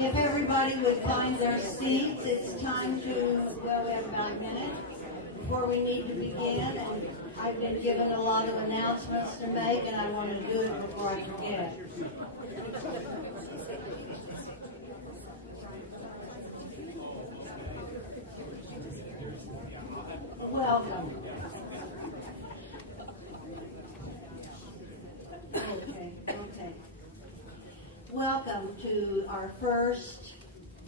If everybody would find their seats, it's time to go in about a minute before we need to begin. And I've been given a lot of announcements to make, and I want to do it before I forget. Welcome. Okay. Welcome to our first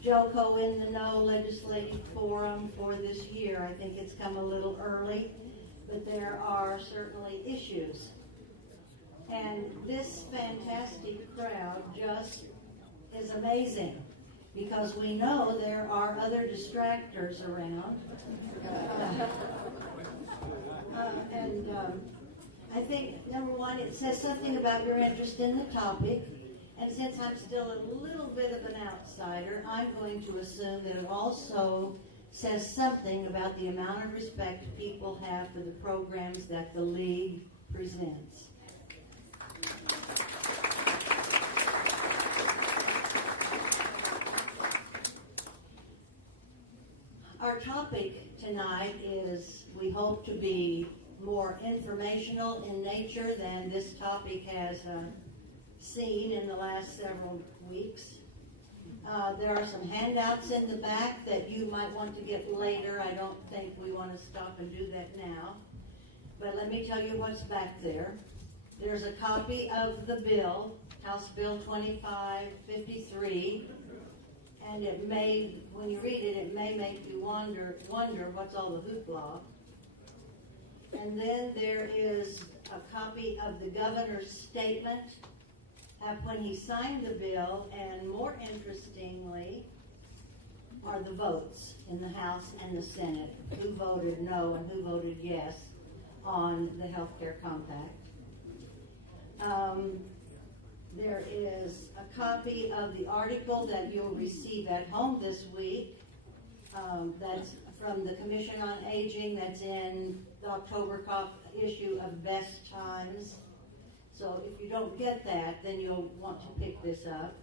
JoCo in the Know Legislative Forum for this year. I think it's come a little early, but there are certainly issues. And this fantastic crowd just is amazing, because we know there are other distractors around. I think, number one, it says something about your interest in the topic. And since I'm still a little bit of an outsider, I'm going to assume that it also says something about the amount of respect people have for the programs that the League presents. Our topic tonight is, we hope to be more informational in nature than this topic has seen in the last several weeks. There are some handouts in the back that you might want to get later. I don't think we want to stop and do that now. But let me tell you what's back there. There's a copy of the bill, House Bill 2553. And it may, when you read it, it may make you wonder what's all the hoopla. And then there is a copy of the governor's statement when he signed the bill, and more interestingly are the votes in the House and the Senate, who voted no and who voted yes on the healthcare compact. There is a copy of the article that you'll receive at home this week. That's from the Commission on Aging. That's in the October issue of Best Times. So if you don't get that, then you'll want to pick this up.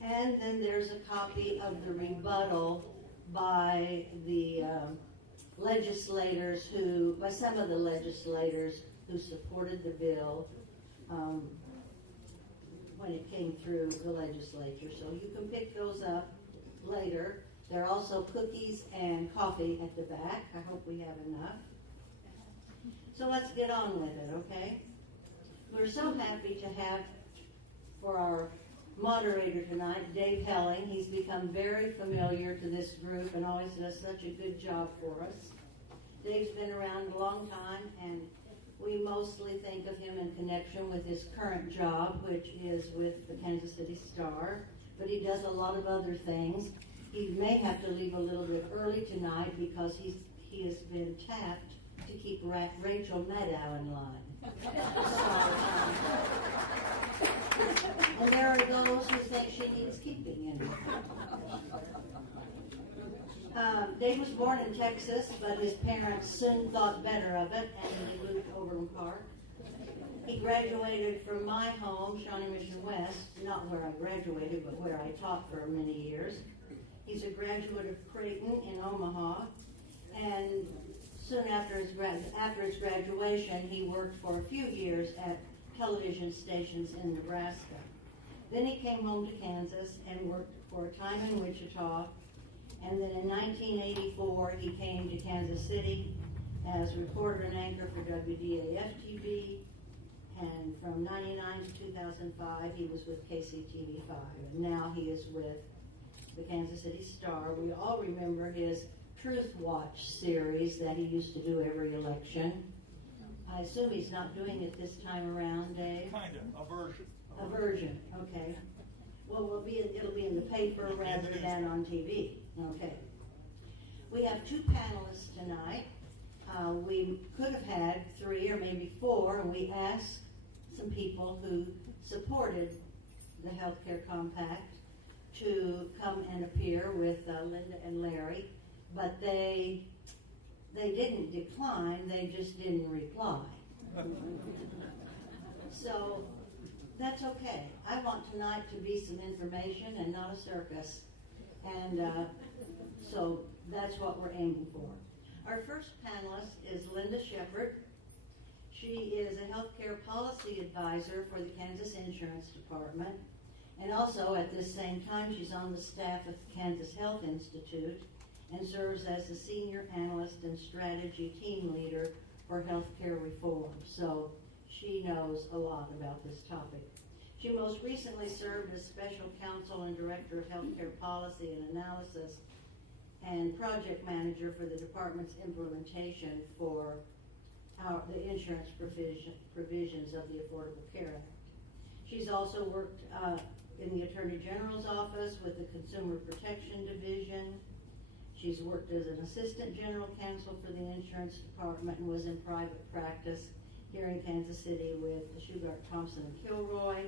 And then there's a copy of the rebuttal by the by some of the legislators who supported the bill when it came through the legislature. So you can pick those up later. There are also cookies and coffee at the back. I hope we have enough. So let's get on with it, okay? We're so happy to have for our moderator tonight, Dave Helling. He's become very familiar to this group and always does such a good job for us. Dave's been around a long time, and we mostly think of him in connection with his current job, which is with the Kansas City Star, but he does a lot of other things. He may have to leave a little bit early tonight because he has been tapped to keep Rachel Maddow in line. And there are those who think she needs keeping in. Dave was born in Texas, but his parents soon thought better of it, and they moved to Overland Park. He graduated from my home, Shawnee Mission West, not where I graduated, but where I taught for many years. He's a graduate of Creighton in Omaha, and soon after his graduation, he worked for a few years at television stations in Nebraska. Then he came home to Kansas and worked for a time in Wichita. And then in 1984, he came to Kansas City as reporter and anchor for WDAF-TV. And from 1999 to 2005, he was with KCTV5. And now he is with the Kansas City Star. We all remember his Truth Watch series that he used to do every election. I assume he's not doing it this time around, Dave? Kind of, a version. A version, okay. Well, it'll be in the paper rather than on TV. Okay. We have two panelists tonight. We could have had 3 or maybe 4, and we asked some people who supported the healthcare compact to come and appear with Linda and Larry, but they didn't decline, they just didn't reply. So that's okay. I want tonight to be some information and not a circus. And so that's what we're aiming for. Our first panelist is Linda Sheppard. She is a healthcare policy advisor for the Kansas Insurance Department. And also at this same time, she's on the staff of the Kansas Health Institute and serves as the senior analyst and strategy team leader for healthcare reform. So she knows a lot about this topic. She most recently served as special counsel and director of healthcare policy and analysis and project manager for the department's implementation for the insurance provisions of the Affordable Care Act. She's also worked in the Attorney General's office with the Consumer Protection Division. She's worked as an assistant general counsel for the insurance department and was in private practice here in Kansas City with Shugart, Thompson, and Kilroy.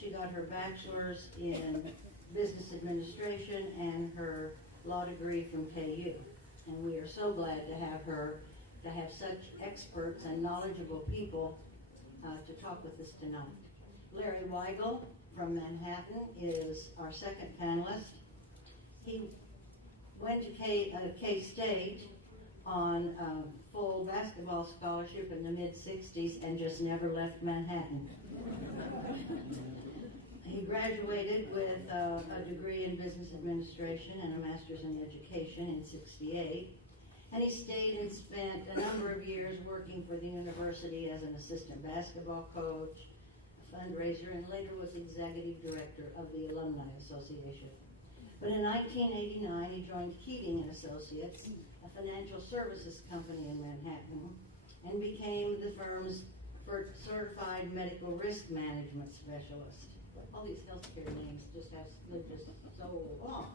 She got her bachelor's in business administration and her law degree from KU. And we are so glad to have her, to have such experts and knowledgeable people to talk with us tonight. Larry Weigel from Manhattan is our second panelist. He went to K-State on full basketball scholarship in the mid-60s and just never left Manhattan. He graduated with a degree in business administration and a master's in education in '68. And he stayed and spent a number of years working for the university as an assistant basketball coach, a fundraiser, and later was executive director of the Alumni Association. But in 1989, he joined Keating and Associates, a financial services company in Manhattan, and became the firm's certified medical risk management specialist. All these healthcare names just live just so long.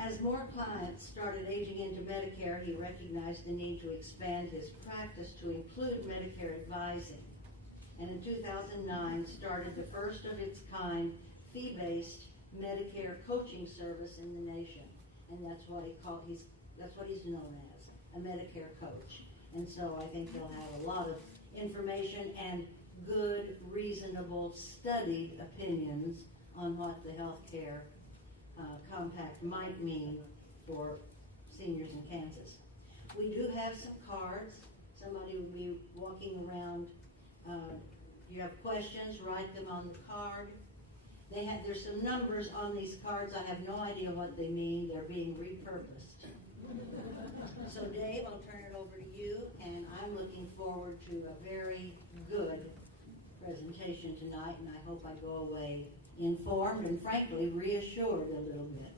As more clients started aging into Medicare, he recognized the need to expand his practice to include Medicare advising. And in 2009, started the first of its kind fee-based Medicare coaching service in the nation. And that's what he's known as, a Medicare coach. And so I think he'll have a lot of information and good, reasonable, studied opinions on what the healthcare compact might mean for seniors in Kansas. We do have some cards. Somebody will be walking around. You have questions, write them on the card. There's some numbers on these cards. I have no idea what they mean. They're being repurposed. So Dave, I'll turn it over to you, and I'm looking forward to a very good presentation tonight, and I hope I go away informed and frankly reassured a little bit.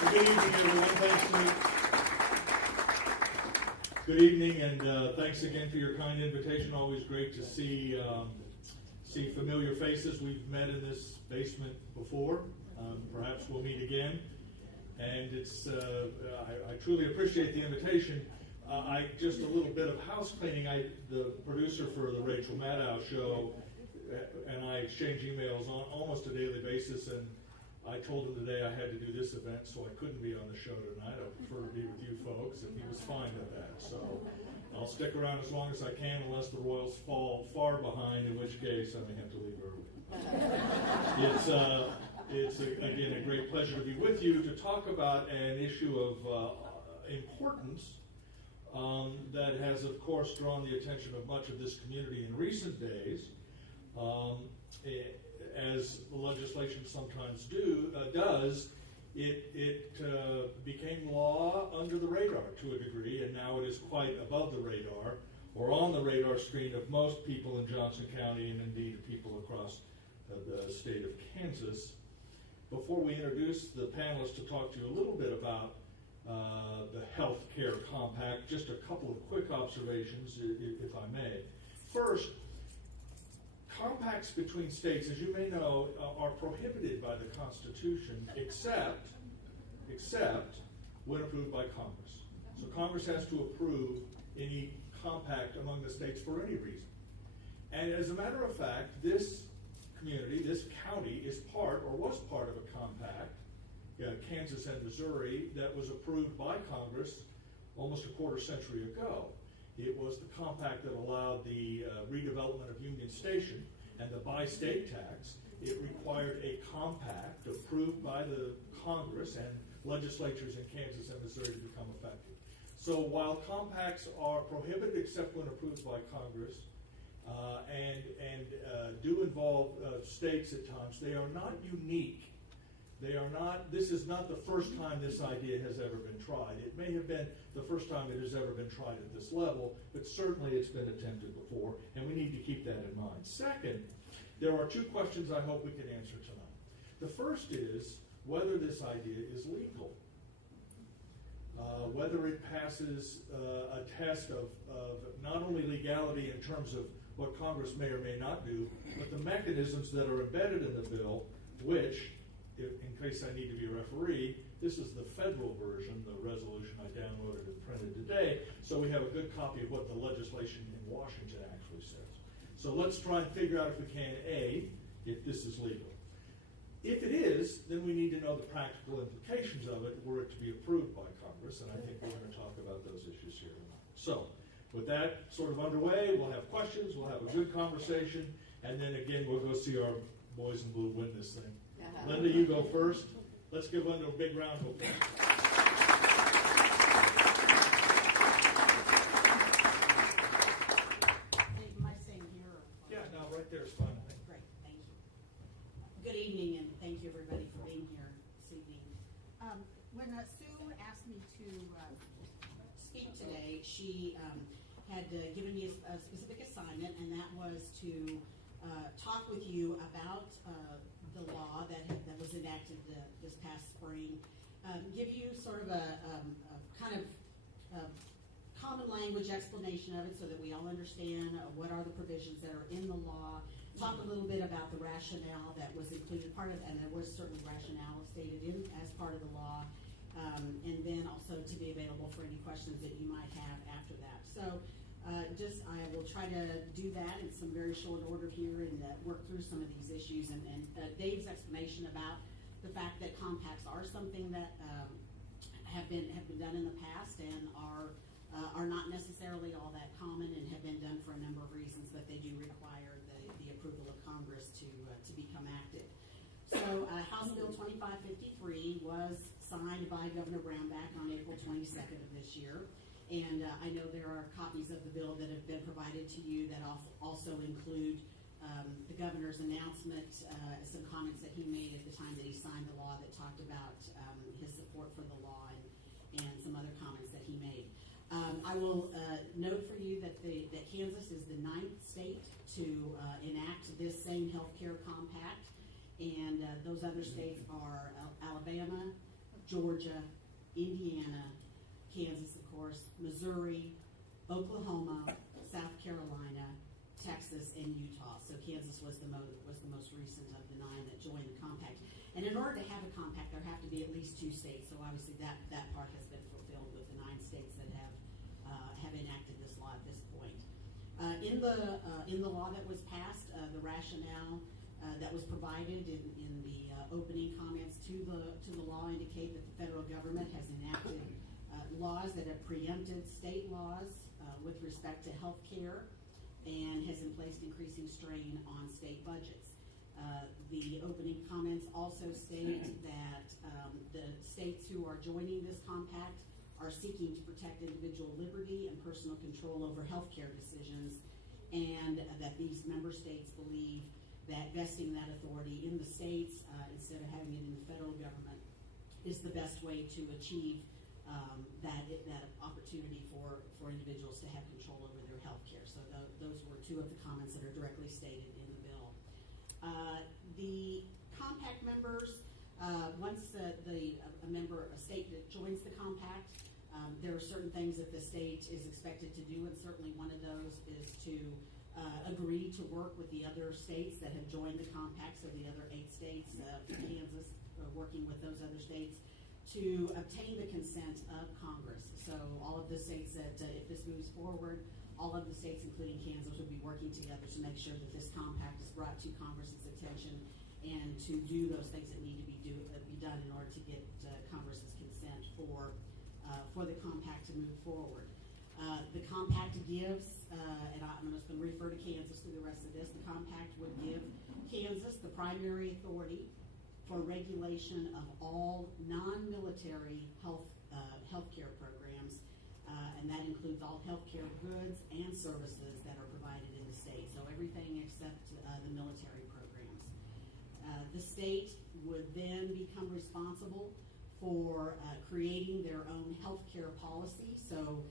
Good evening, everyone. Thanks, Good evening, and thanks again for your kind invitation. Always great to see familiar faces. We've met in this basement before. Perhaps we'll meet again. And it's I truly appreciate the invitation. Just a little bit of house cleaning. The producer for the Rachel Maddow show and I exchange emails on almost a daily basis, and I told him today I had to do this event, so I couldn't be on the show tonight. I prefer to be with you folks, and he was fine with that. So I'll stick around as long as I can, unless the Royals fall far behind, in which case I may have to leave early. It's again a great pleasure to be with you to talk about an issue of importance that has, of course, drawn the attention of much of this community in recent days. As the legislation sometimes does, it became law under the radar to a degree, and now it is quite above the radar, or on the radar screen of most people in Johnson County, and indeed people across the state of Kansas. Before we introduce the panelists to talk to you a little bit about the health care compact, just a couple of quick observations, if I may. First, compacts between states, as you may know, are prohibited by the Constitution except when approved by Congress. So Congress has to approve any compact among the states for any reason. And as a matter of fact, this community, this county, is part or was part of a compact, Kansas and Missouri, that was approved by Congress almost a quarter century ago. It was the compact that allowed the redevelopment of Union Station and the by-state tax. It required a compact approved by the Congress and legislatures in Kansas and Missouri to become effective. So while compacts are prohibited except when approved by Congress, and do involve states at times, they are not unique. They are not, this is not the first time this idea has ever been tried. It may have been the first time it has ever been tried at this level, but certainly it's been attempted before, and we need to keep that in mind. Second, there are two questions I hope we can answer tonight. The first is whether this idea is legal. Whether it passes a test of not only legality in terms of what Congress may or may not do, but the mechanisms that are embedded in the bill, which, in case I need to be a referee, this is the federal version, the resolution I downloaded and printed today, so we have a good copy of what the legislation in Washington actually says. So let's try and figure out if we can, A, if this is legal. If it is, then we need to know the practical implications of it were it to be approved by Congress, and I think we're going to talk about those issues here tonight. So, with that sort of underway, we'll have questions, we'll have a good conversation, and then again, we'll go see our boys in blue win this thing. Linda, you go first. Let's give Linda a big round of applause. Am I saying here? Or Yeah, no, right there is fine. Great, thank you. Good evening, and thank you everybody for being here this evening. When Sue asked me to speak today, she had given me a specific assignment, and that was to talk with you about the law that was enacted this past spring, give you sort of a kind of common language explanation of it so that we all understand what are the provisions that are in the law, talk a little bit about the rationale that was included, and there was certainly rationale stated in as part of the law, and then also to be available for any questions that you might have after that. So I will try to do that in some very short order here and work through some of these issues. And Dave's explanation about the fact that compacts are something that have been done in the past and are not necessarily all that common and have been done for a number of reasons, but they do require the approval of Congress to become active. So House Bill 2553 was signed by Governor Brownback on April 22nd of this year. And I know there are copies of the bill that have been provided to you that also include the governor's announcement, some comments that he made at the time that he signed the law that talked about his support for the law and some other comments that he made. I will note for you that Kansas is the 9th state to enact this same health care compact, and those other states are Alabama, Georgia, Indiana, Kansas, of course, Missouri, Oklahoma, South Carolina, Texas, and Utah. So Kansas was the most recent of the 9 that joined the compact. And in order to have a compact, there have to be at least 2 states. So obviously that part has been fulfilled with the 9 states that have enacted this law at this point. In the law that was passed, the rationale that was provided in the opening comments to the law indicate that the federal government has enacted laws that have preempted state laws with respect to health care and has placed increasing strain on state budgets. The opening comments also state that the states who are joining this compact are seeking to protect individual liberty and personal control over health care decisions, and that these member states believe that vesting that authority in the states instead of having it in the federal government is the best way to achieve that opportunity for individuals to have control over their health care. So those were 2 of the comments that are directly stated in the bill. The compact members, once a state that joins the compact, there are certain things that the state is expected to do, and certainly one of those is to agree to work with the other states that have joined the compact, so the other 8 states, Kansas, working with those other states, to obtain the consent of Congress. So all of the states that, if this moves forward, all of the states, including Kansas, will be working together to make sure that this compact is brought to Congress's attention and to do those things that need to be done in order to get Congress's consent for the compact to move forward. The compact gives, and I'm just going to refer to Kansas through the rest of this, the compact would give Kansas the primary authority for regulation of all non-military healthcare programs, and that includes all healthcare goods and services that are provided in the state, so everything except the military programs. The state would then become responsible for creating their own healthcare policy. So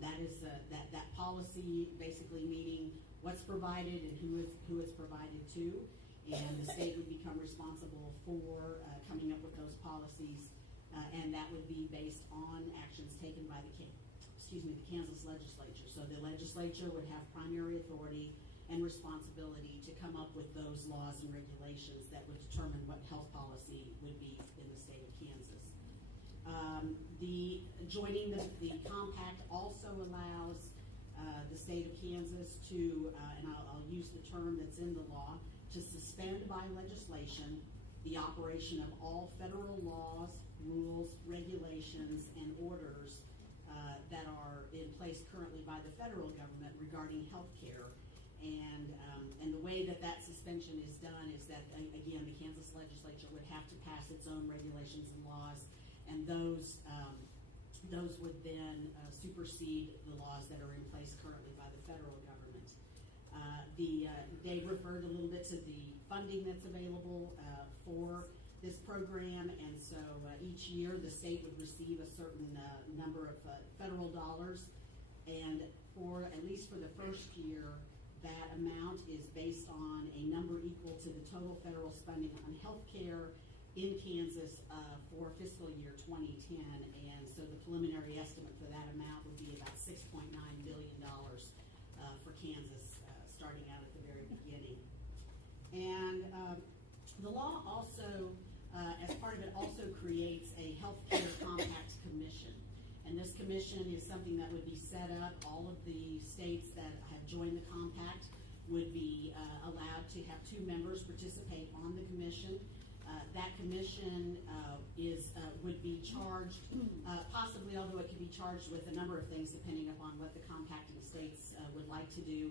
that is that policy basically meaning what's provided and who it's provided to, and the state would become responsible for coming up with those policies, and that would be based on actions taken by the Kansas legislature. So the legislature would have primary authority and responsibility to come up with those laws and regulations that would determine what health policy would be in the state of Kansas. Joining the compact also allows the state of Kansas to, and I'll use the term that's in the law, to suspend by legislation the operation of all federal laws, rules, regulations, and orders that are in place currently by the federal government regarding health care. And the way that suspension is done is that, again, the Kansas legislature would have to pass its own regulations and laws, and those would then supersede the laws that are in place currently by the federal government. Dave referred a little bit to the funding that's available for this program, and so each year the state would receive a certain number of federal dollars, and at least for the first year, that amount is based on a number equal to the total federal spending on health care in Kansas for fiscal year 2010, and so the preliminary estimate for that amount would be about $6.9 billion for Kansas starting out at the very beginning. And the law also, as part of it, also creates a healthcare compact commission. And this commission is something that would be set up. All of the states that have joined the compact would be allowed to have 2 members participate on the commission. That commission would be charged, possibly, although it could be charged with a number of things depending upon what the compacting states would like to do.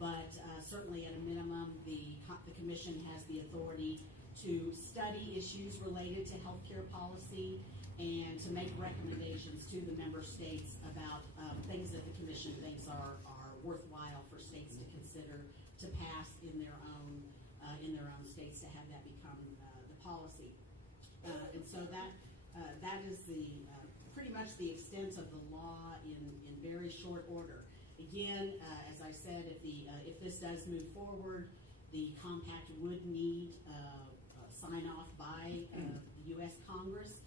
But certainly at a minimum, the commission has the authority to study issues related to healthcare policy and to make recommendations to the member states about things that the commission thinks are worthwhile for states to consider to pass in their own states to have that become the policy. And so that is pretty much the extent of the law in very short order. Again, as I said, if this does move forward, the compact would need sign off by the U.S. Congress.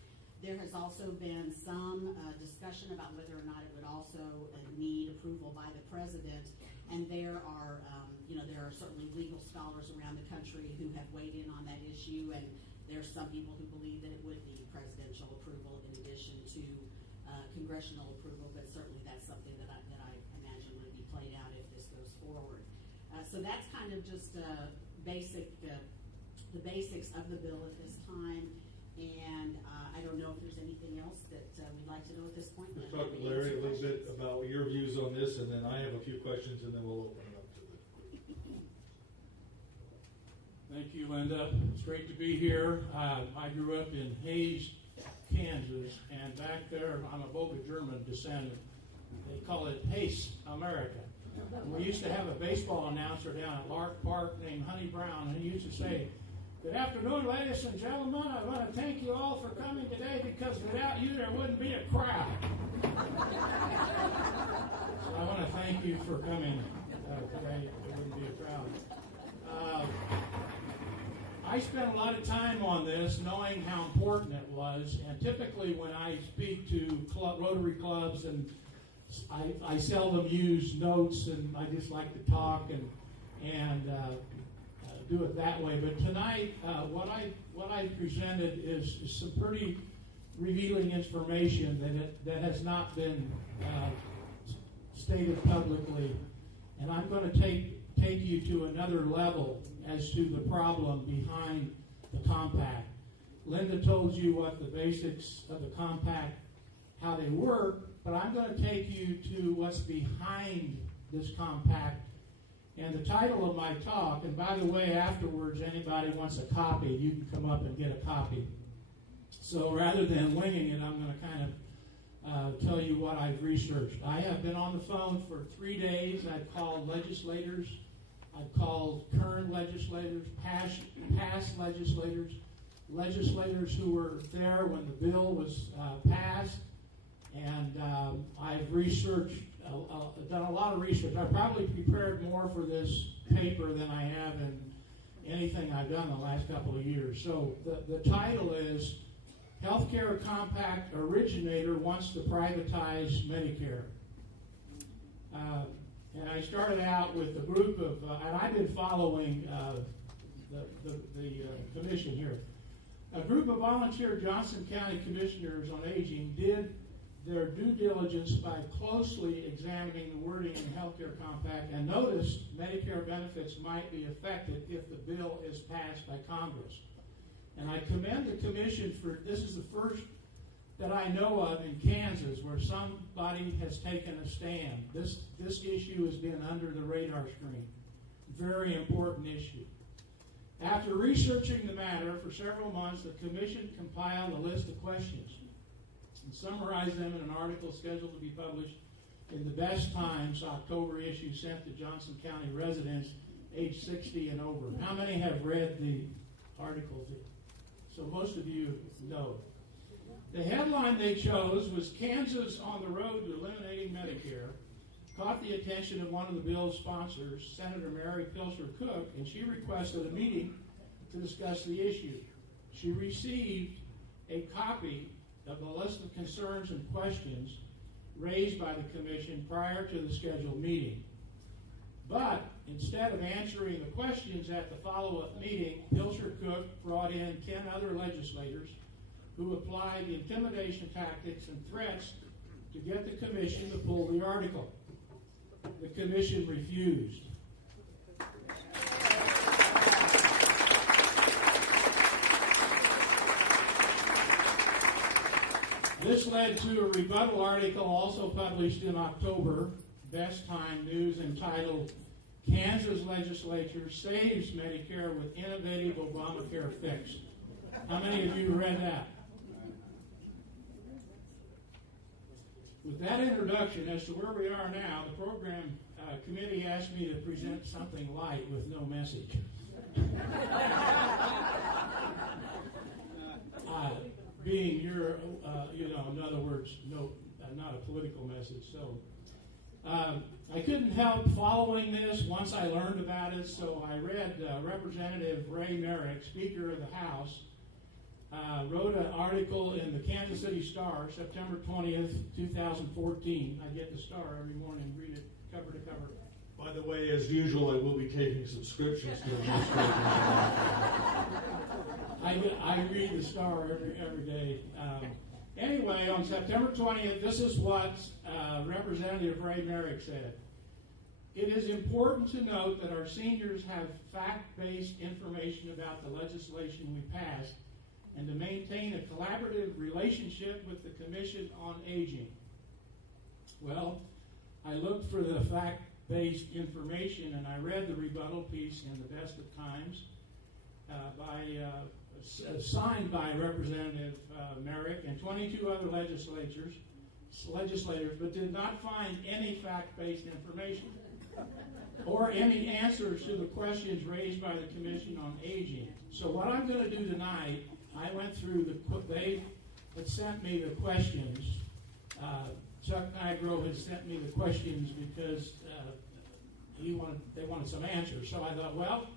There has also been some discussion about whether or not it would also need approval by the president, and there are certainly legal scholars around the country who have weighed in on that issue, and there's some people who believe that it would need presidential approval in addition to congressional approval, but certainly that's something that I imagine would be played out if this goes forward. So that's kind of just the basics of the bill at this time. And I don't know if there's anything else that we'd like to know at this point. Let's talk to Larry a little bit about your views on this, and then I have a few questions, and then we'll open it up to the group. Thank you, Linda. It's great to be here. I grew up in Hayes, Kansas, and back there, I'm of Volga German descent. They call it Hayes, America. And we used to have a baseball announcer down at Lark Park named Honey Brown, and he used to say, "Good afternoon, ladies and gentlemen. I want to thank you all for coming today because without you, there wouldn't be a crowd." So I want to thank you for coming today. There wouldn't be a crowd. I spent a lot of time on this knowing how important it was, and typically when I speak to Rotary clubs, and I seldom use notes, and I just like to talk and do it that way. But tonight, what I presented is some pretty revealing information that has not been stated publicly, and I'm going to take you to another level as to the problem behind the compact. Linda told you what the basics of the compact how they work, but I'm going to take you to what's behind this compact. And the title of my talk, and by the way, afterwards, anybody wants a copy, you can come up and get a copy. So rather than winging it, I'm going to kind of tell you what I've researched. I have been on the phone for 3 days. I've called legislators. I've called current legislators, past legislators, legislators who were there when the bill was passed. And I've researched, done a lot of research. I've probably prepared more for this paper than I have in anything I've done the last couple of years. So the title is Healthcare Compact Originator Wants to Privatize Medicare. And I started out with a group of, and I've been following the commission here. A group of volunteer Johnson County Commissioners on Aging did their due diligence by closely examining the wording in the Healthcare Compact and noticed Medicare benefits might be affected if the bill is passed by Congress. And I commend the commission for, this is the first that I know of in Kansas where somebody has taken a stand. This issue has been under the radar screen. Very important issue. After researching the matter for several months, the commission compiled a list of questions and summarized them in an article scheduled to be published in the Best Times October issue sent to Johnson County residents age 60 and over. How many have read the articles? So most of you know. The headline they chose was Kansas on the Road to Eliminating Medicare, caught the attention of one of the bill's sponsors, Senator Mary Pilcher Cook, and she requested a meeting to discuss the issue. She received a copy of the list of concerns and questions raised by the commission prior to the scheduled meeting. But instead of answering the questions at the follow-up meeting, Pilcher Cook brought in 10 other legislators who applied intimidation tactics and threats to get the commission to pull the article. The commission refused. This led to a rebuttal article also published in October, Best Time News, entitled Kansas Legislature Saves Medicare with Innovative Obamacare Fix. How many of you read that? With that introduction as to where we are now, the program committee asked me to present something light with no message. Being your, in other words, not a political message. So I couldn't help following this once I learned about it. So I read Representative Ray Merrick, Speaker of the House, wrote an article in the Kansas City Star, September 20th, 2014. I get the Star every morning, read it cover to cover. By the way, as usual, I will be taking subscriptions to the newspaper. I read the Star every day. Anyway, on September 20th, this is what Representative Ray Merrick said. It is important to note that our seniors have fact-based information about the legislation we passed and to maintain a collaborative relationship with the Commission on Aging. Well, I looked for the fact-based information and I read the rebuttal piece in the Best of Times signed by Representative Merrick and 22 other legislators, but did not find any fact-based information or any answers to the questions raised by the Commission on Aging. So what I'm going to do tonight, I went through they had sent me the questions. Chuck Nigro had sent me the questions because they wanted some answers. So I thought, well,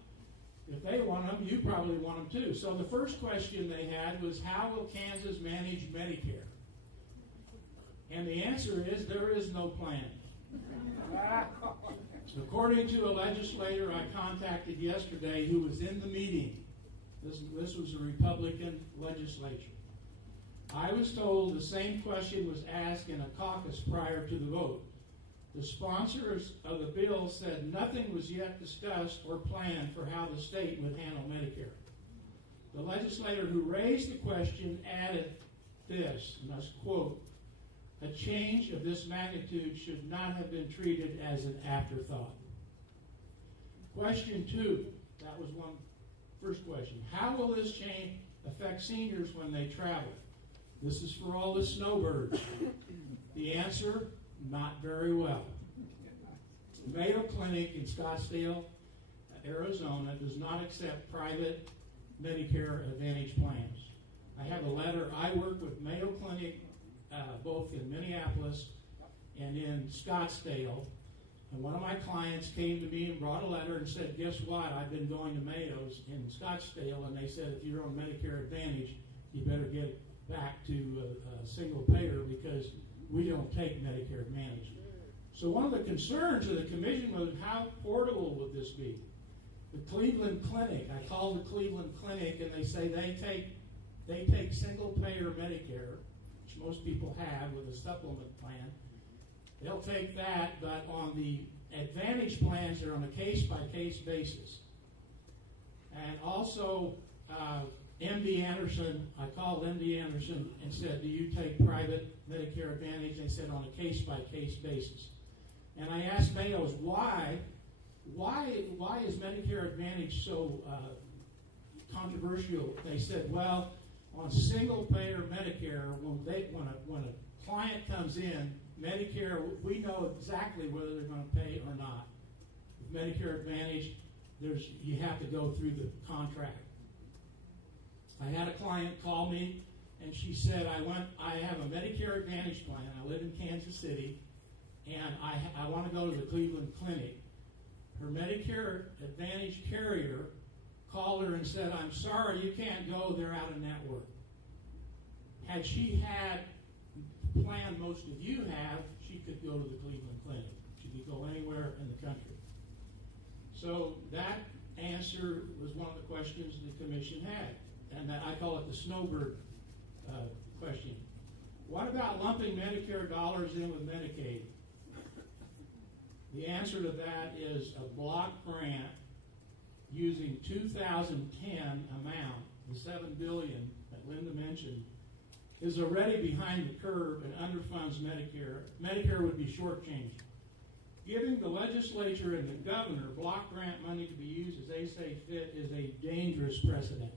if they want them, you probably want them too. So the first question they had was, how will Kansas manage Medicare? And the answer is, there is no plan. According to a legislator I contacted yesterday who was in the meeting, this was a Republican legislature, I was told the same question was asked in a caucus prior to the vote. The sponsors of the bill said nothing was yet discussed or planned for how the state would handle Medicare. The legislator who raised the question added this, and I quote, A change of this magnitude should not have been treated as an afterthought. Question 2, that was one first question. How will this change affect seniors when they travel? This is for all the snowbirds. The answer, not very well. Mayo Clinic in Scottsdale, Arizona, does not accept private Medicare Advantage plans. I have a letter. I work with Mayo Clinic both in Minneapolis and in Scottsdale. And one of my clients came to me and brought a letter and said, guess what? I've been going to Mayo's in Scottsdale, and they said if you're on Medicare Advantage, you better get back to a single payer because we don't take Medicare Advantage. So one of the concerns of the commission was how portable would this be? The Cleveland Clinic, I called the Cleveland Clinic, and they say they take single payer Medicare, which most people have with a supplement plan. They'll take that, but on the Advantage plans, they're on a case-by-case basis. And also, MD Anderson, I called MD Anderson and said, do you take private Medicare Advantage? They said on a case-by-case basis. And I asked Mayo's why is Medicare Advantage so controversial? They said, well, on single-payer Medicare, when a client comes in, Medicare, we know exactly whether they're going to pay or not. With Medicare Advantage, you have to go through the contract. I had a client call me, and she said, I have a Medicare Advantage plan. I live in Kansas City, and I want to go to the Cleveland Clinic. Her Medicare Advantage carrier called her and said, I'm sorry, you can't go, they're out of network. Had she had the plan most of you have, she could go to the Cleveland Clinic. She could go anywhere in the country. So that answer was one of the questions the commission had, and I call it the snowbird question. What about lumping Medicare dollars in with Medicaid? The answer to that is a block grant using 2010 amount, the $7 billion that Linda mentioned, is already behind the curve and underfunds Medicare. Medicare would be shortchanged. Giving the legislature and the governor block grant money to be used as they say fit is a dangerous precedent.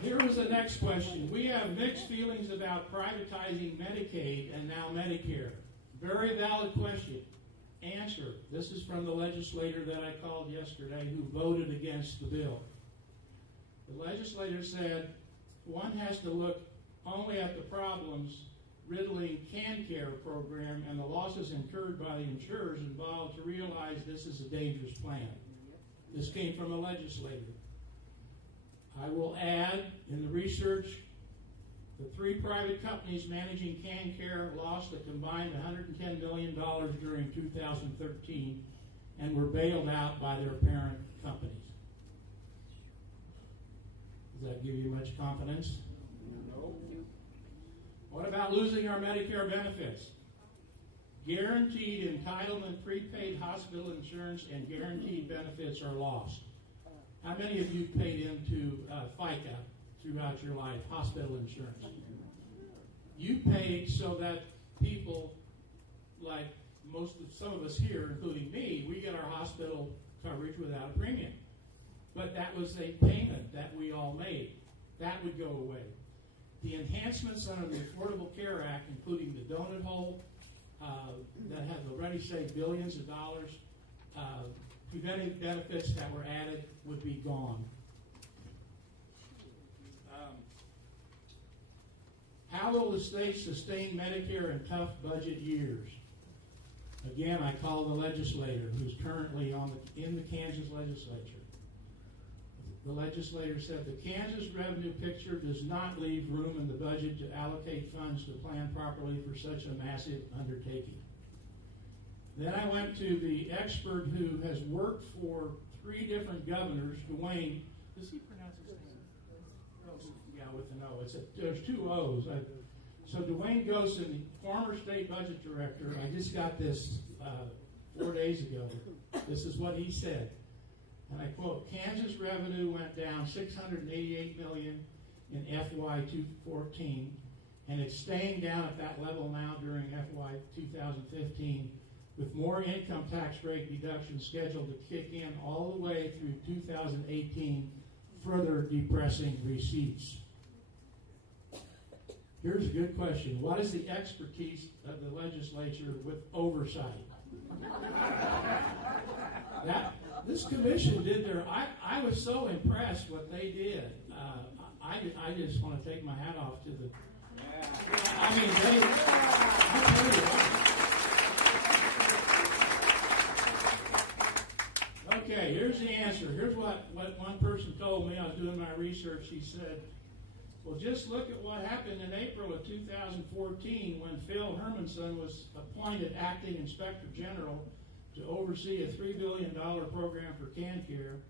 Here was the next question. We have mixed feelings about privatizing Medicaid and now Medicare. Very valid question. Answer. This is from the legislator that I called yesterday who voted against the bill. The legislator said one has to look only at the problems riddling CanCare program and the losses incurred by the insurers involved to realize this is a dangerous plan. This came from a legislator. I will add, in the research, the 3 private companies managing CanCare lost a combined $110 million during 2013 and were bailed out by their parent companies. Does that give you much confidence? No. What about losing our Medicare benefits? Guaranteed entitlement, prepaid hospital insurance, and guaranteed benefits are lost. How many of you paid into FICA throughout your life, hospital insurance? You paid so that people like some of us here, including me, we get our hospital coverage without a premium. But that was a payment that we all made. That would go away. The enhancements under the Affordable Care Act, including the donut hole, that have already saved billions of dollars, preventive benefits that were added would be gone. How will the state sustain Medicare in tough budget years? Again, I call the legislator who's currently in the Kansas legislature. The legislator said the Kansas revenue picture does not leave room in the budget to allocate funds to plan properly for such a massive undertaking. Then I went to the expert who has worked for 3 different governors, Dwayne. Does he pronounce his name? Yeah, with an O. There's 2 O's. So Dwayne Gosen, former state budget director, I just got this 4 days ago. This is what he said. and I quote, Kansas revenue went down $688 million in FY 2014, and it's staying down at that level now during FY 2015, with more income tax rate deductions scheduled to kick in all the way through 2018, further depressing receipts. Here's a good question. What is the expertise of the legislature with oversight? This commission did their, I was so impressed what they did. I just want to take my hat off to the, I mean, I tell you. Okay, here's the answer. Here's what one person told me. I was doing my research. He said, well, just look at what happened in April of 2014 when Phil Hermanson was appointed acting inspector general to oversee a $3 billion program for CanCare,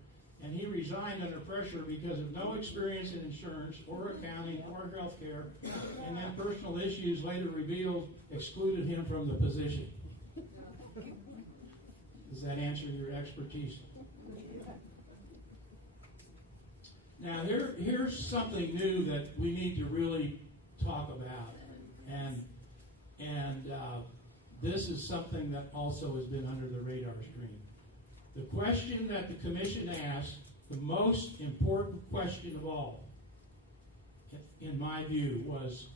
and he resigned under pressure because of no experience in insurance or accounting or health care, and then personal issues later revealed excluded him from the position. Does that answer your expertise? Now, here's something new that we need to really talk about, and this is something that also has been under the radar screen. The question that the commission asked, the most important question of all, in my view, was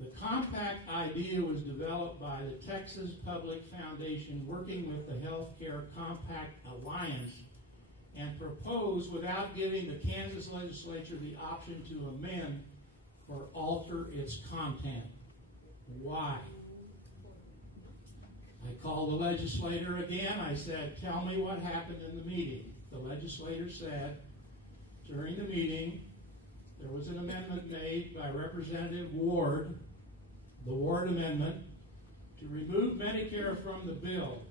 the compact idea was developed by the Texas Public Foundation working with the Healthcare Compact Alliance and proposed without giving the Kansas legislature the option to amend or alter its content. Why? I called the legislator again. I said, tell me what happened in the meeting. The legislator said, during the meeting, there was an amendment made by Representative Ward, the Ward amendment, to remove Medicare from the bill.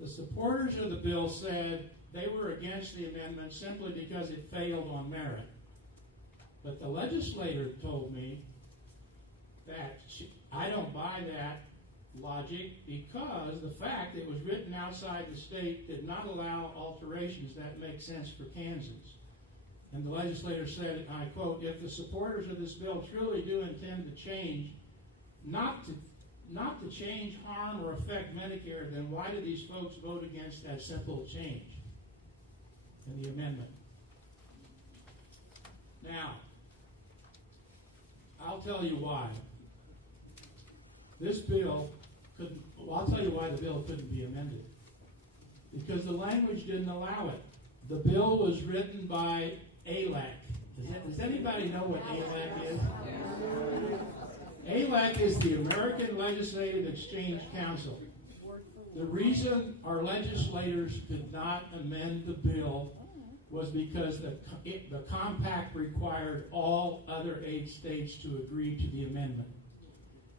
The supporters of the bill said they were against the amendment simply because it failed on merit. But the legislator told me that I don't buy that logic because the fact it was written outside the state did not allow alterations that make sense for Kansas. And the legislator said, and I quote, if the supporters of this bill truly do intend to change, not to change, harm, or affect Medicare, then why do these folks vote against that simple change in the amendment? Now, I'll tell you why. This bill couldn't, well, I'll tell you why the bill couldn't be amended. Because the language didn't allow it. The bill was written by ALAC. Does anybody know what ALAC is? ALAC is the American Legislative Exchange Council. The reason our legislators did not amend the bill was because the compact required all other 8 states to agree to the amendment.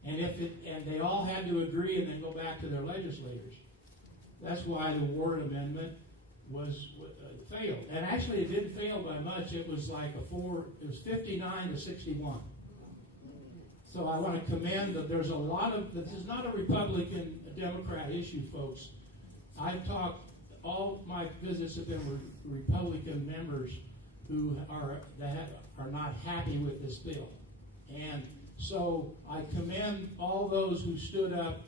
And they all had to agree and then go back to their legislators. That's why the Ward amendment was failed. And actually it didn't fail by much. It was like it was 59 to 61. So I want to commend that there's a lot of, this is not a Republican, a Democrat issue, folks. I've talked, all my visits have been with Republican members who are not happy with this bill. And so I commend all those who stood up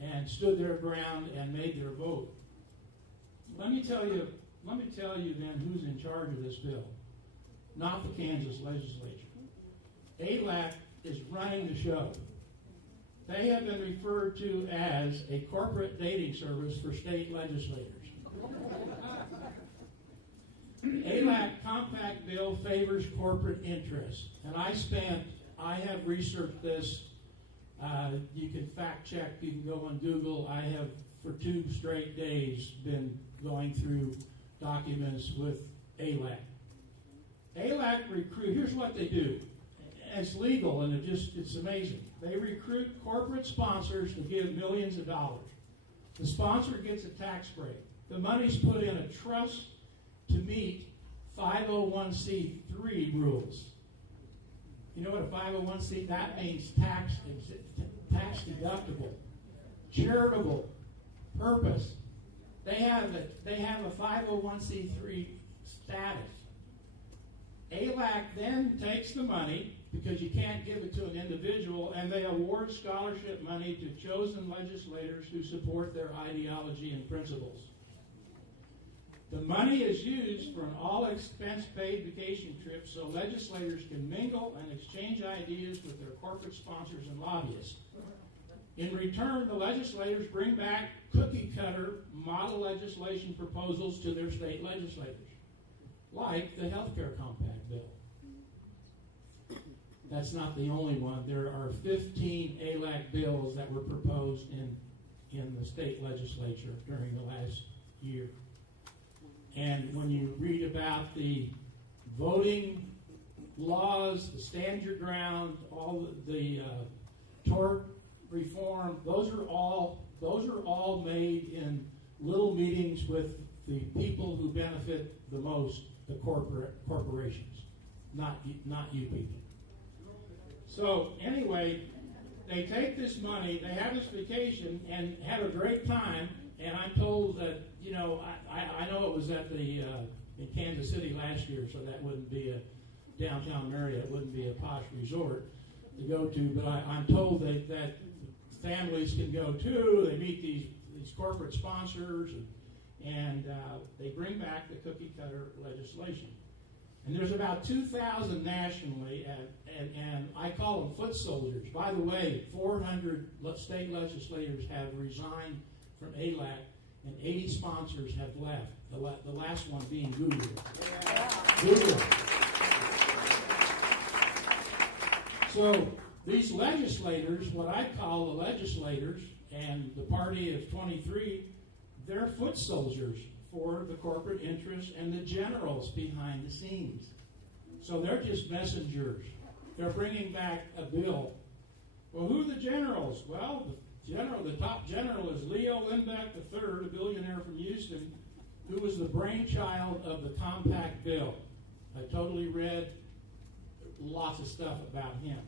and stood their ground and made their vote. Let me tell you then who's in charge of this bill. Not the Kansas legislature. ALAC is running the show. They have been referred to as a corporate dating service for state legislators. ALAC compact bill favors corporate interests. And I have researched this. You can fact check, you can go on Google. I have, for 2 straight days, been going through documents with ALAC. ALAC here's what they do. It's legal and it's amazing. They recruit corporate sponsors to give millions of dollars. The sponsor gets a tax break. The money's put in a trust to meet 501c3 rules. You know what a 501c, that means tax deductible, charitable, purpose. They have a 501c3 status. ALAC then takes the money, because you can't give it to an individual, and they award scholarship money to chosen legislators who support their ideology and principles. The money is used for an all-expense-paid vacation trip so legislators can mingle and exchange ideas with their corporate sponsors and lobbyists. In return, the legislators bring back cookie-cutter model legislation proposals to their state legislators, like the health care compact bill. That's not the only one. There are 15 ALAC bills that were proposed in the state legislature during the last year. And when you read about the voting laws, the stand your ground, all the tort reform, those are all made in little meetings with the people who benefit the most, the corporations, not you people. So anyway, they take this money, they have this vacation, and have a great time. And I'm told that, I know it was at the in Kansas City last year, so that wouldn't be a downtown Marriott, it wouldn't be a posh resort to go to. But I'm told that families can go too. They meet these corporate sponsors, and they bring back the cookie cutter legislation. And there's about 2,000 nationally, and I call them foot soldiers. By the way, 400 state legislators have resigned from ALAC, and 80 sponsors have left, the last one being Google. Google. So these legislators, what I call the legislators, and the party of 23, they're foot soldiers for the corporate interests and the generals behind the scenes. So they're just messengers. They're bringing back a bill. Well, who are the generals? Well, the top general is Leo Lindbeck III, a billionaire from Houston, who was the brainchild of the compact bill. I totally read lots of stuff about him.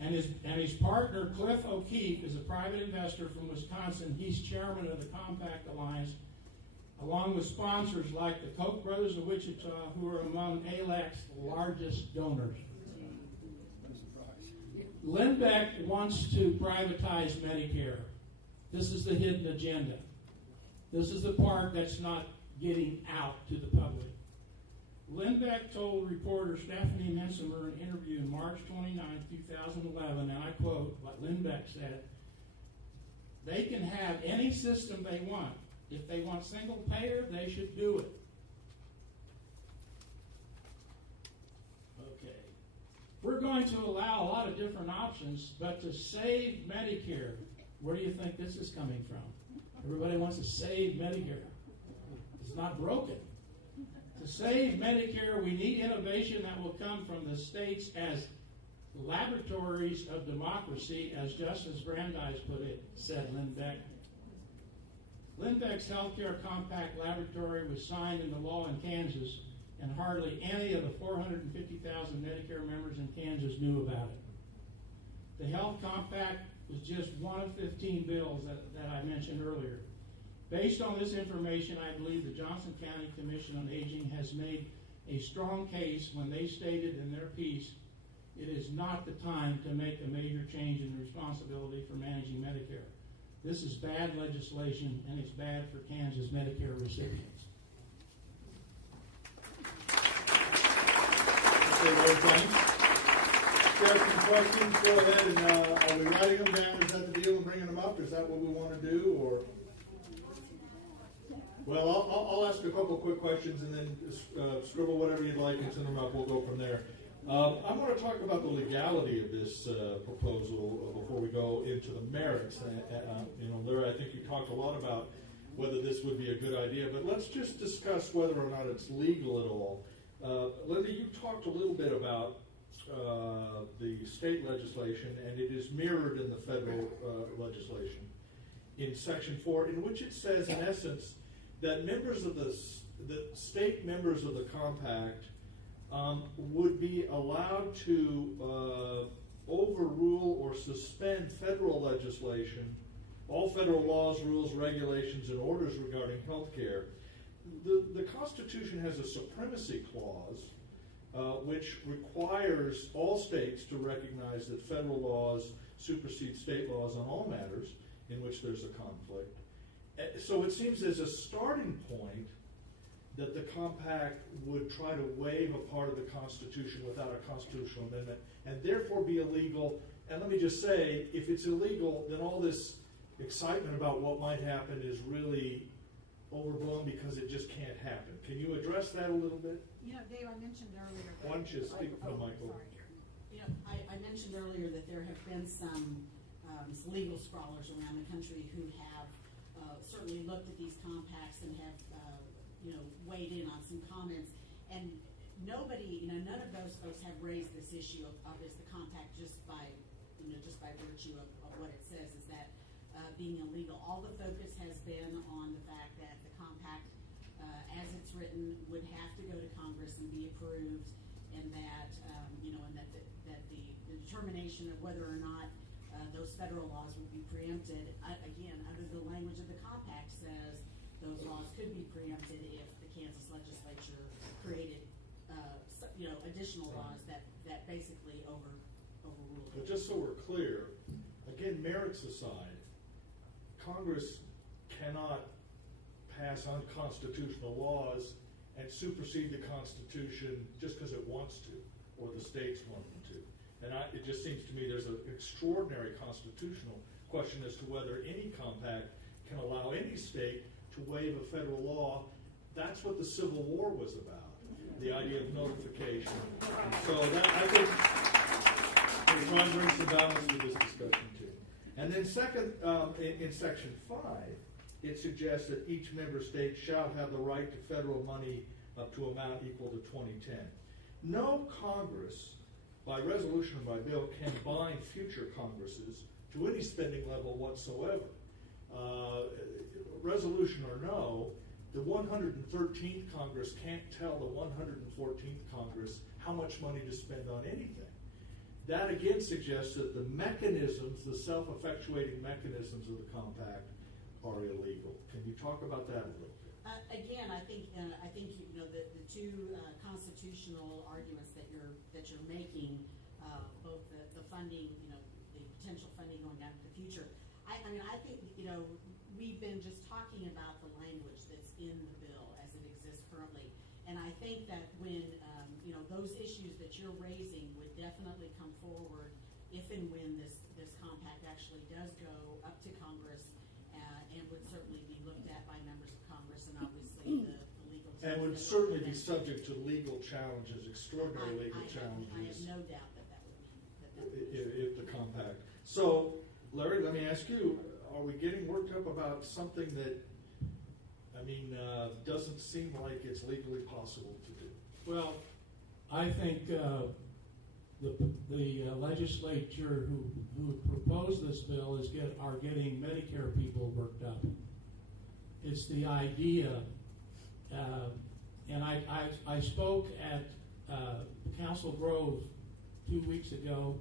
And his partner, Cliff O'Keefe, is a private investor from Wisconsin. He's chairman of the Compact Alliance, along with sponsors like the Koch brothers of Wichita, who are among ALAC's largest donors. Lindbeck wants to privatize Medicare. This is the hidden agenda. This is the part that's not getting out to the public. Lindbeck told reporter Stephanie Mensimer in an interview in March 29, 2011, and I quote what Lindbeck said, "They can have any system they want. If they want single payer, they should do it." Okay. We're going to allow a lot of different options, but to save Medicare, where do you think this is coming from? Everybody wants to save Medicare. It's not broken. To save Medicare, we need innovation that will come from the states as laboratories of democracy, as Justice Brandeis put it, said Lindbeck. Lindbeck's healthcare compact laboratory was signed into law in Kansas, and hardly any of the 450,000 Medicare members in Kansas knew about it. The health compact was just one of 15 bills that I mentioned earlier. Based on this information, I believe the Johnson County Commission on Aging has made a strong case when they stated in their piece, it is not the time to make a major change in the responsibility for managing Medicare. This is bad legislation, and it's bad for Kansas Medicare recipients. Okay, Lord, thanks. If you have some questions, go ahead and are we writing them down? Is that the deal and bringing them up? Is that what we want to do? Or well, I'll ask a couple quick questions and then scribble whatever you'd like and send them up. We'll go from there. I want to talk about the legality of this proposal before we go into the merits. Larry, I think you talked a lot about whether this would be a good idea, but let's just discuss whether or not it's legal at all. Linda, you talked a little bit about the state legislation, and it is mirrored in the federal legislation in Section 4, in which it says, in essence, that members of the state members of the compact would be allowed to overrule or suspend federal legislation all federal laws, rules, regulations, and orders regarding health care. The Constitution has a supremacy clause which requires all states to recognize that federal laws supersede state laws on all matters in which there's a conflict. So it seems as a starting point that the compact would try to waive a part of the Constitution without a constitutional amendment and therefore be illegal. And let me just say, if it's illegal, then all this excitement about what might happen is really overblown because it just can't happen. Can you address that a little bit? You know, Dave, I mentioned earlier. Why don't you speak to Michael? Sorry. You know, I mentioned earlier that there have been some legal scholars around the country who have certainly looked at these compacts and have, weighed in on some comments. And nobody, none of those folks have raised this issue of is the compact just by virtue of what it says is that being illegal. All the focus has been on the fact that the compact, as it's written, would have to go to Congress and be approved, and that the determination of whether or not those federal laws would be preempted, again, under the language of the compact says those laws could be preempted if the Kansas legislature created, additional laws that basically overruled it. But just so we're clear, again, merits aside, Congress cannot pass unconstitutional laws and supersede the Constitution just because it wants to, or the states want them to. And it just seems to me there's an extraordinary constitutional question as to whether any compact can allow any state to waive a federal law. That's what the Civil War was about, the idea of notification. So that, I think we're trying to bring some balance to this discussion too. And then second, in Section 5, it suggests that each member state shall have the right to federal money up to amount equal to 2010. No Congress, by resolution or by bill, can bind future Congresses to any spending level whatsoever. Resolution or no, the 113th Congress can't tell the 114th Congress how much money to spend on anything. That again suggests that the mechanisms, the self-effectuating mechanisms of the compact are illegal. Can you talk about that a little bit? Again, I think the two constitutional arguments that you're making, both the funding, the potential funding going out in the future. I think we've been just talking about the language that's in the bill as it exists currently, and I think that when those issues that you're raising would definitely come forward if and when this compact actually does go up to Congress, and would certainly be looked at by members of Congress, and obviously the legal team. And would certainly be subject to legal challenges, extraordinary legal challenges. I have no doubt that would be. If the compact. So, Larry, let me ask you, are we getting worked up about something that, doesn't seem like it's legally possible to do? Well, I think the legislature who proposed this bill are getting Medicare people worked up. It's the idea, and I spoke at Counsel Grove 2 weeks ago,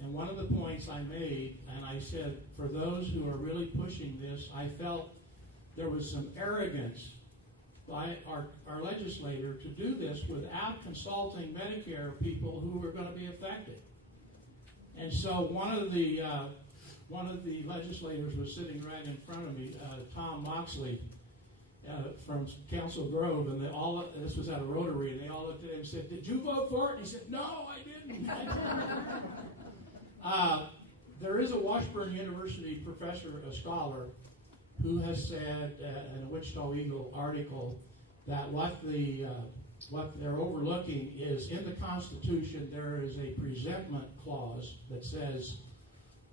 and one of the points I made, and I said, for those who are really pushing this, I felt there was some arrogance by our legislator to do this without consulting Medicare people who were going to be affected. And so one of the legislators was sitting right in front of me, Tom Moxley from Counsel Grove, and this was at a Rotary, and they all looked at him and said, "Did you vote for it?" And he said, "No, I didn't." There is a Washburn University professor, a scholar, who has said in a Wichita Eagle article that what they're overlooking is in the Constitution there is a presentment clause that says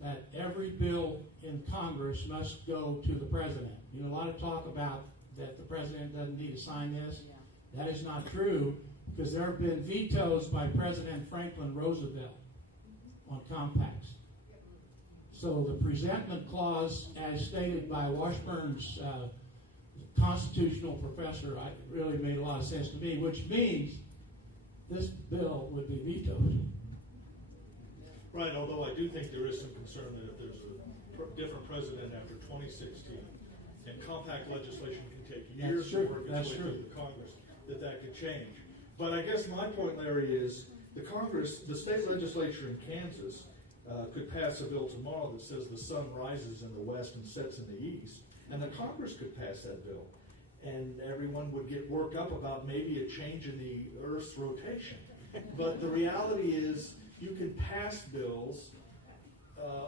that every bill in Congress must go to the president. A lot of talk about that the president doesn't need to sign this. Yeah. That is not true, because there have been vetoes by President Franklin Roosevelt on compacts. So the presentment clause, as stated by Washburn's constitutional professor, really made a lot of sense to me, which means this bill would be vetoed. Right, although I do think there is some concern that if there's different president after 2016, and compact legislation can take years That's to true. work its That's way true. through the Congress, that could change. But I guess my point, Larry, is the state legislature in Kansas could pass a bill tomorrow that says the sun rises in the west and sets in the east, and the Congress could pass that bill. And everyone would get worked up about maybe a change in the Earth's rotation. But the reality is you can pass bills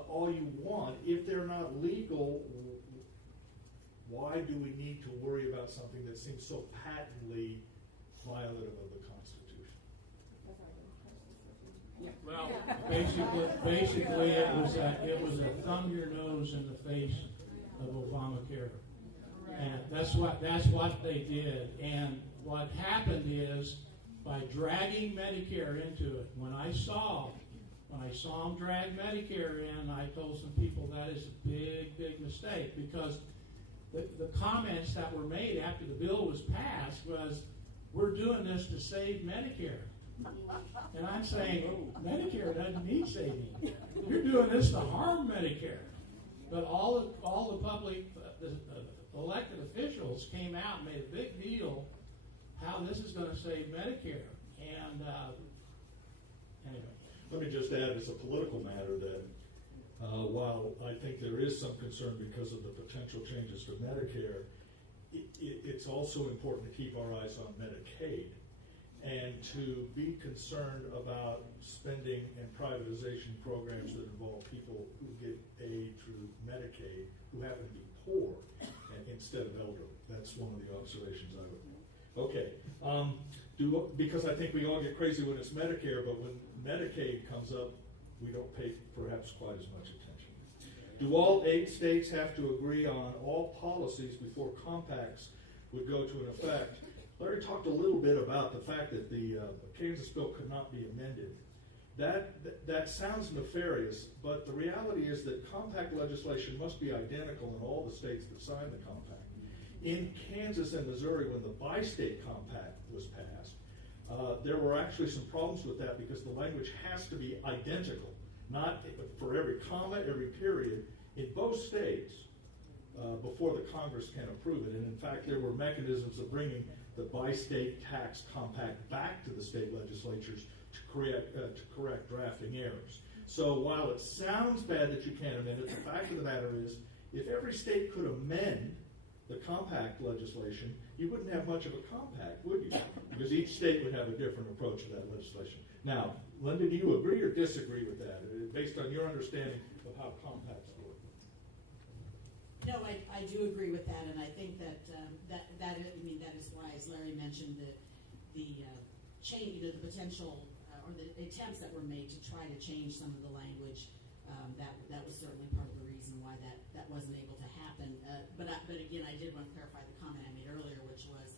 all you want. If they're not legal, why do we need to worry about something that seems so patently violative of the Constitution? Well, basically, it was a thumb your nose in the face of Obamacare, and that's what they did. And what happened is, by dragging Medicare into it, when I saw them drag Medicare in, I told some people that is a big mistake, because the comments that were made after the bill was passed was, we're doing this to save Medicare. And I'm saying, Medicare doesn't need saving. You're doing this to harm Medicare. But all the public, the elected officials came out and made a big deal how this is going to save Medicare. And anyway. Let me just add, as a political matter, that while I think there is some concern because of the potential changes to Medicare, it's also important to keep our eyes on Medicaid and to be concerned about spending and privatization programs that involve people who get aid through Medicaid who happen to be poor instead of elderly. That's one of the observations I would make. Okay. Because I think we all get crazy when it's Medicare, but when Medicaid comes up, we don't pay perhaps quite as much attention. Do all 8 states have to agree on all policies before compacts would go to an effect? Larry talked a little bit about the fact that the Kansas bill could not be amended. That sounds nefarious, but the reality is that compact legislation must be identical in all the states that sign the compact. In Kansas and Missouri, when the bi-state compact was passed, there were actually some problems with that because the language has to be identical, not for every comma, every period, in both states before the Congress can approve it. And in fact, there were mechanisms of bringing the bi-state tax compact back to the state legislatures to correct drafting errors. So while it sounds bad that you can't amend it, the fact of the matter is, if every state could amend the compact legislation, you wouldn't have much of a compact, would you? Because each state would have a different approach to that legislation. Now, Linda, do you agree or disagree with that, based on your understanding of how compacts work? No, I do agree with that, and I think that that is why, as Larry mentioned, the change, the potential or the attempts that were made to try to change some of the language. That was certainly part of the reason why that wasn't able to happen. But again, I did want to clarify the comment I made earlier, which was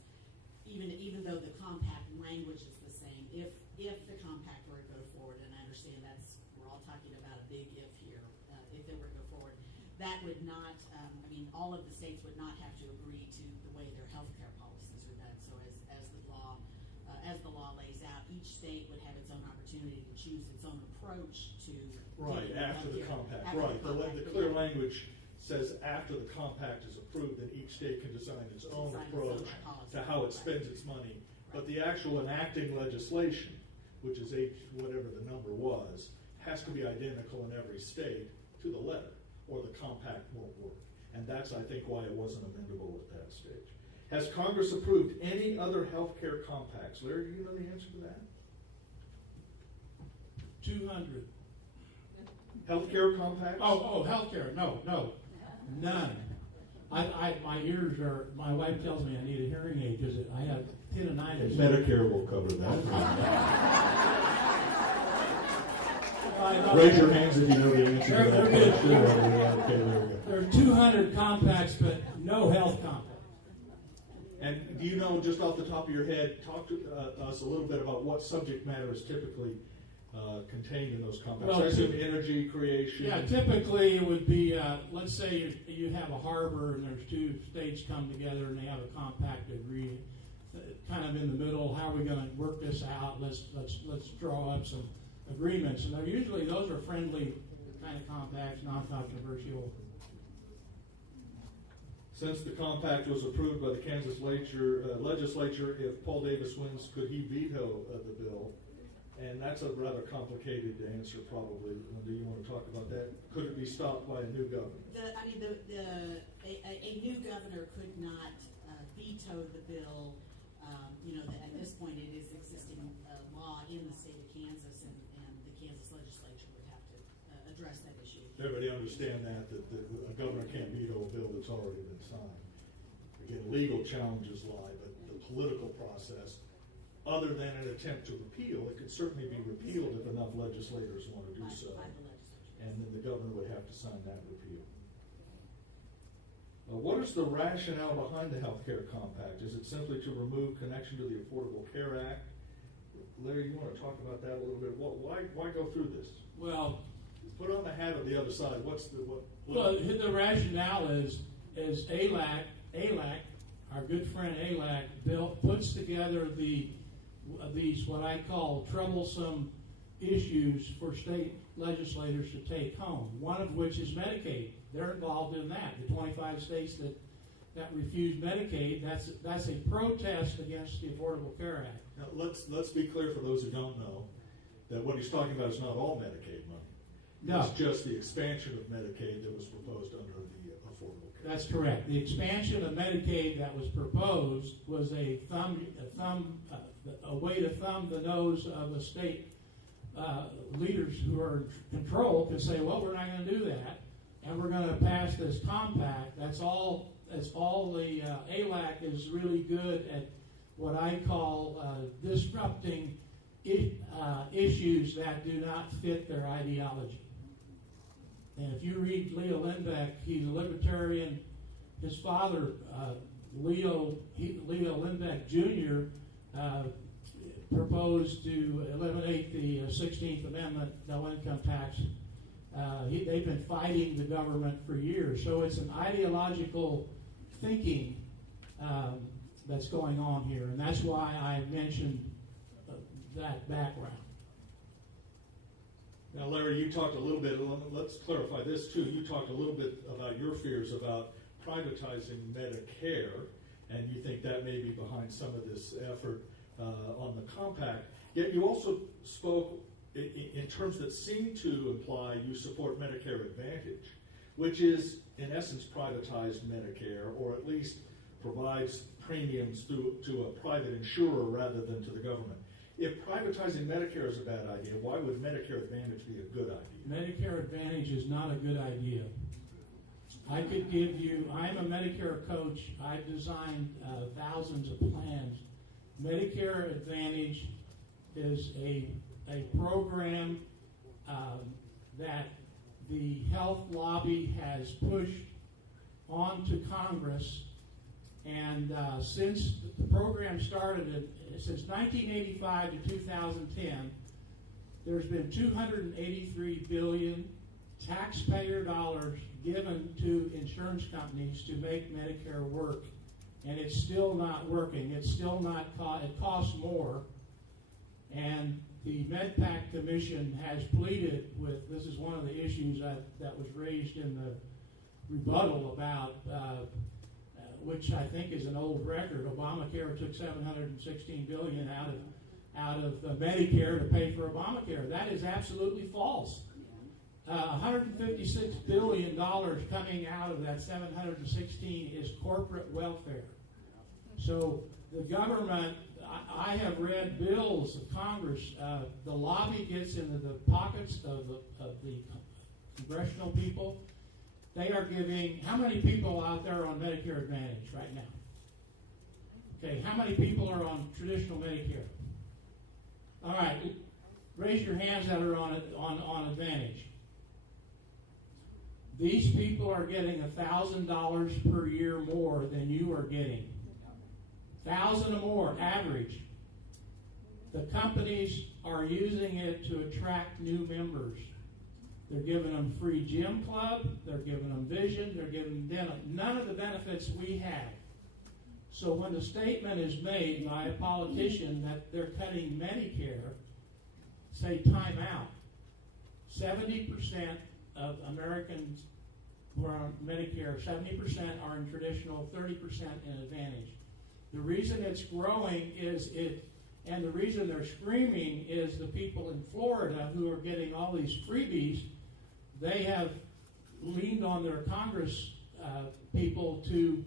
even though the compact language is the same, if the compact were to go forward, and I understand we're all talking about a big if here, if it were to go forward, that would not. All of the states would not have to agree to the way their health care policies are done. So as the law lays out, each state would have its own opportunity to choose its own approach to After the compact. After Right. the compact, The clear language says after the compact is approved, that each state can design its own approach to how it spends its money. But the actual enacting legislation, which is whatever the number was, has to be identical in every state to the letter, or the compact won't work. And that's, I think, why it wasn't amendable at that stage. Has Congress approved any other health care compacts? Larry, do you know the answer to that? 200. Healthcare compacts? Oh, healthcare. No, none. My ears are. My wife tells me I need a hearing aid because I have tinnitus. Medicare will cover that. Raise your hands if you know the answer to that question. Okay, there we go. There are 200 compacts, but no health compact. And do you know, just off the top of your head, talk to us a little bit about what subject matter is typically contained in those compacts? Well, I assume energy creation. Yeah, typically it would be, let's say you have a harbor and there's 2 states come together and they have a compact agreement, kind of in the middle. How are we going to work this out? Let's draw up some agreements, and usually those are friendly kind sign a compact, it's non-controversial. Since the compact was approved by the Kansas legislature, if Paul Davis wins, could he veto the bill? And that's a rather complicated answer, probably. Do you want to talk about that? Could it be stopped by a new governor? A new governor could not veto the bill. At this point it is existing law in the state of Kansas, and the Kansas legislature would have to address that issue. Everybody understand that a governor can't veto a bill that's already been signed. Again, legal challenges lie, but the political process, other than an attempt to repeal, it could certainly be repealed if enough legislators want to do so. By the legislature. And then the governor would have to sign that repeal. What is the rationale behind the health care compact? Is it simply to remove connection to the Affordable Care Act? Larry, you want to talk about that a little bit? Why go through this? Well, put on the hat of the other side. Well, the rationale is ALAC, our good friend ALAC, puts together these what I call troublesome issues for state legislators to take home, one of which is Medicaid. They're involved in that. The 25 states that refuse Medicaid, that's a protest against the Affordable Care Act. Now, let's be clear for those who don't know that what he's talking about is not all Medicaid money. No. It's just the expansion of Medicaid that was proposed under the Affordable Care Act. That's correct. The expansion of Medicaid that was proposed was a way to thumb the nose of the state leaders who are in control to say, well, we're not going to do that, and we're going to pass this compact. That's all the ALAC is really good at, what I call disrupting issues that do not fit their ideology. And if you read Leo Lindbeck, he's a libertarian. His father, Leo Lindbeck Jr., proposed to eliminate the 16th Amendment, no income tax. They've been fighting the government for years. So it's an ideological thinking that's going on here. And that's why I mentioned that background. Now, Larry, you talked a little bit, let's clarify this too. You talked a little bit about your fears about privatizing Medicare, and you think that may be behind some of this effort on the compact. Yet you also spoke in terms that seem to imply you support Medicare Advantage, which is, in essence, privatized Medicare, or at least provides premiums to a private insurer rather than to the government. If privatizing Medicare is a bad idea, why would Medicare Advantage be a good idea? Medicare Advantage is not a good idea. I'm a Medicare coach. I've designed thousands of plans. Medicare Advantage is a program that the health lobby has pushed onto Congress, and since the program started, since 1985 to 2010, there's been $283 billion taxpayer dollars given to insurance companies to make Medicare work, and it's still not working. It's still not. It costs more, and the MedPAC Commission has pleaded with. This is one of the issues that was raised in the rebuttal about. Which I think is an old record. Obamacare took $716 billion out of Medicare to pay for Obamacare. That is absolutely false. $156 billion coming out of that 716 is corporate welfare. So the government, I have read bills of Congress. The lobby gets into the pockets of the congressional people. They are giving, how many people out there are on Medicare Advantage right now? Okay, how many people are on traditional Medicare? All right, raise your hands that are on Advantage. These people are getting $1,000 per year more than you are getting. $1,000 or more, average. The companies are using it to attract new members. They're giving them free gym club, they're giving them vision, they're giving them none of the benefits we have. So when the statement is made by a politician that they're cutting Medicare, say time out. 70% of Americans who are on Medicare, 70% are in traditional, 30% in Advantage. The reason it's growing and the reason they're screaming is the people in Florida who are getting all these freebies, they have leaned on their Congress people to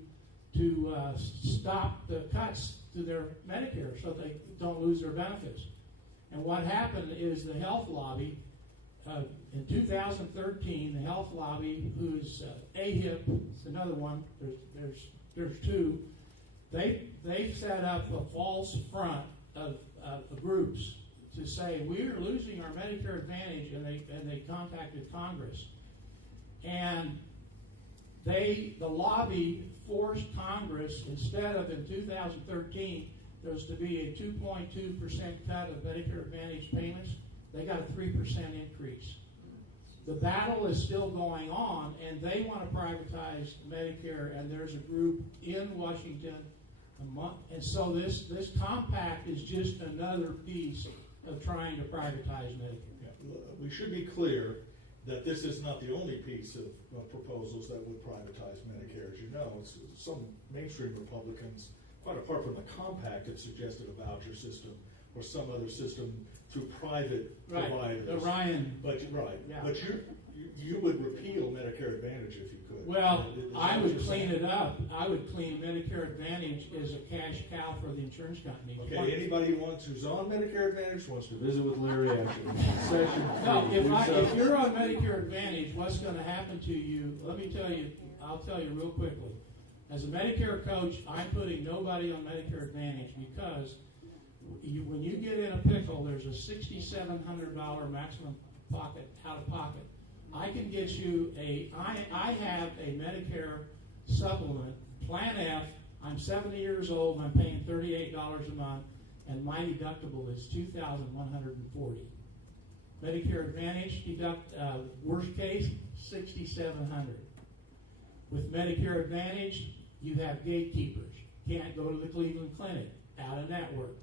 stop the cuts to their Medicare so they don't lose their benefits. And what happened is the health lobby, in 2013, the health lobby, who's AHIP, it's another one, there's two, they've set up a false front of groups to say, we're losing our Medicare Advantage, and they contacted Congress. And the lobby forced Congress, instead of in 2013, there was to be a 2.2% cut of Medicare Advantage payments, they got a 3% increase. The battle is still going on, and they want to privatize Medicare, and there's a group in Washington, and so this compact is just another piece of trying to privatize Medicare. Yeah. We should be clear that this is not the only piece of proposals that would privatize Medicare. As you know, some mainstream Republicans, quite apart from the compact, have suggested a voucher system or some other system through private providers. The Ryan. But Yeah. But you would repeal Medicare Advantage if you could. Well, I would clean it up. I would clean Medicare Advantage as a cash cow for the insurance company. Okay, anybody who's on Medicare Advantage wants to visit with Larry after the session. No, if you're on Medicare Advantage, what's going to happen to you, let me tell you, I'll tell you real quickly. As a Medicare coach, I'm putting nobody on Medicare Advantage because when you get in a pickle, there's a $6,700 maximum out of pocket. I can get you I have a Medicare supplement, Plan F. I'm 70 years old and I'm paying $38 a month, and my deductible is $2,140. Medicare Advantage worst case, $6,700. With Medicare Advantage, you have gatekeepers. Can't go to the Cleveland Clinic, out of network.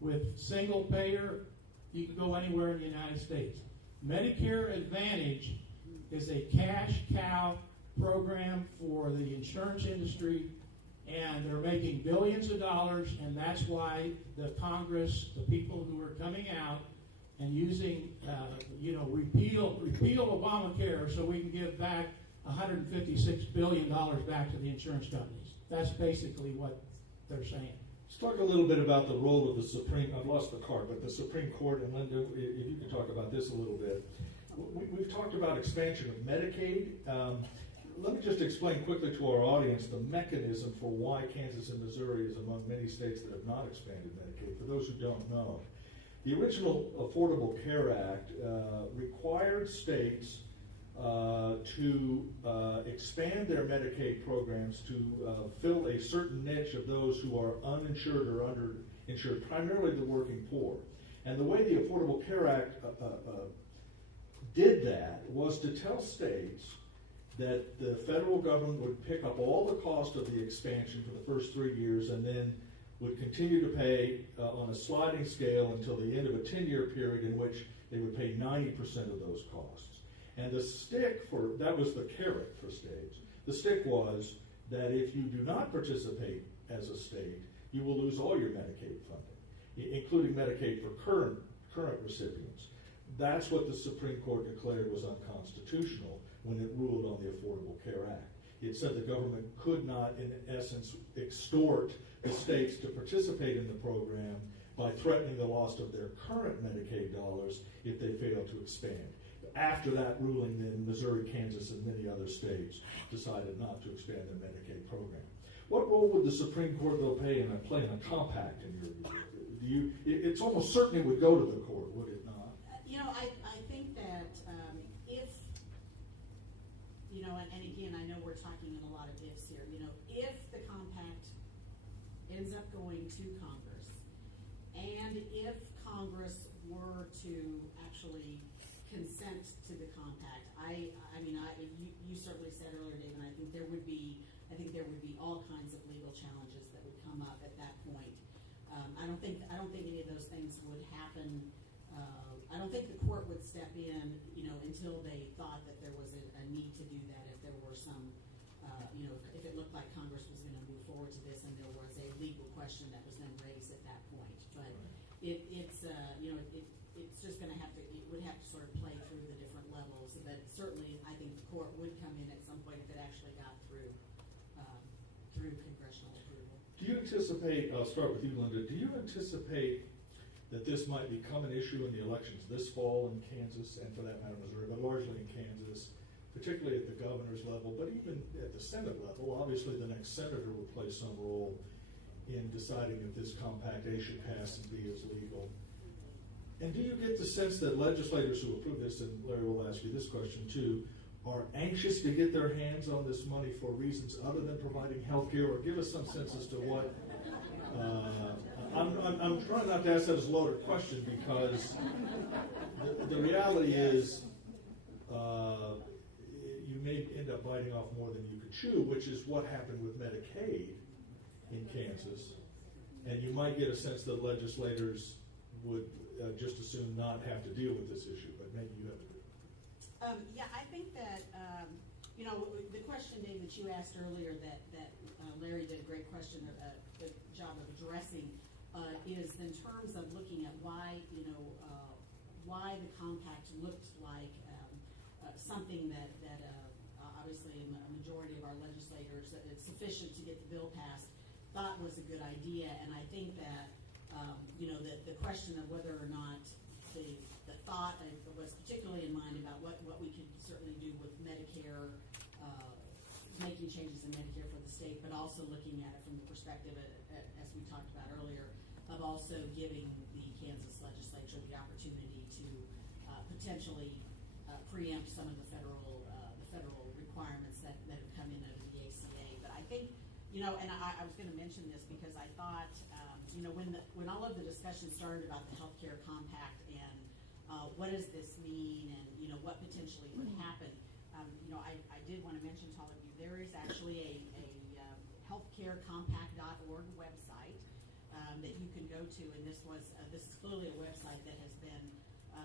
With single payer, you can go anywhere in the United States. Medicare Advantage is a cash cow program for the insurance industry, and they're making billions of dollars, and that's why the Congress, the people who are coming out and using, repeal Obamacare so we can give back $156 billion back to the insurance companies. That's basically what they're saying. Let's talk a little bit about the role of the Supreme, I've lost the card, but the Supreme Court, and Linda, if you could talk about this a little bit. We've talked about expansion of Medicaid. Let me just explain quickly to our audience the mechanism for why Kansas and Missouri is among many states that have not expanded Medicaid, for those who don't know. The original Affordable Care Act required states to expand their Medicaid programs to fill a certain niche of those who are uninsured or underinsured, primarily the working poor. And the way the Affordable Care Act did that was to tell states that the federal government would pick up all the cost of the expansion for the first 3 years and then would continue to pay on a sliding scale until the end of a 10-year period in which they would pay 90% of those costs. And the stick that was the carrot for states. The stick was that if you do not participate as a state, you will lose all your Medicaid funding, including Medicaid for current recipients. That's what the Supreme Court declared was unconstitutional when it ruled on the Affordable Care Act. It said the government could not, in essence, extort the states to participate in the program by threatening the loss of their current Medicaid dollars if they fail to expand. After that ruling, then Missouri, Kansas, and many other states decided not to expand their Medicaid program. What role would the Supreme Court, though, play in a compact, in your view? It's almost certain it would go to the court, would it not? I think that if, and again, I know we're talking in a lot of ifs here, if the compact ends up going to Congress, and if Congress were to actually consent to the compact, you certainly said earlier, Dave, and I think there would be all kinds of legal challenges that would come up at that point. I don't think any of those things would happen I don't think the court would step in, until they thought that there was a need to do that. If there were some, if it looked like Congress was going to move forward to this, and there was a legal question that was then raised at that point. But it's just going to have to. It would have to sort of play through the different levels. But certainly, I think the court would come in at some point if it actually got through congressional approval. Do you anticipate? I'll start with you, Linda. Do you anticipate that this might become an issue in the elections this fall in Kansas, and for that matter, Missouri, but largely in Kansas, particularly at the governor's level, but even at the Senate level? Obviously, the next senator will play some role in deciding if this Compact A should pass and be as legal. And do you get the sense that legislators who approve this, and Larry will ask you this question too, are anxious to get their hands on this money for reasons other than providing health care? Or give us some sense as to what... I'm trying not to ask that as a loaded question, because the reality is you may end up biting off more than you could chew, which is what happened with Medicaid in Kansas. And you might get a sense that legislators would just as soon not have to deal with this issue, but maybe you have a different. Yeah, I think that, the question, Dave, that you asked earlier that Larry did a great question, the job of addressing, is in terms of looking at why the compact looked like something that obviously a majority of our legislators, it's sufficient to get the bill passed, thought was a good idea. And I think that the question of whether or not the thought was particularly in mind about what we could certainly do with Medicare, making changes in Medicare for the state, but also looking at it from the perspective, as we talked about earlier, of also giving the Kansas legislature the opportunity to potentially preempt some of the federal requirements that have come in under the ACA. But I think, and I was going to mention this because I thought, when all of the discussion started about the healthcare compact and what does this mean, and what potentially would happen, I did want to mention to all of you there is actually a healthcarecompact.org website that you can go to, and this is clearly a website that has been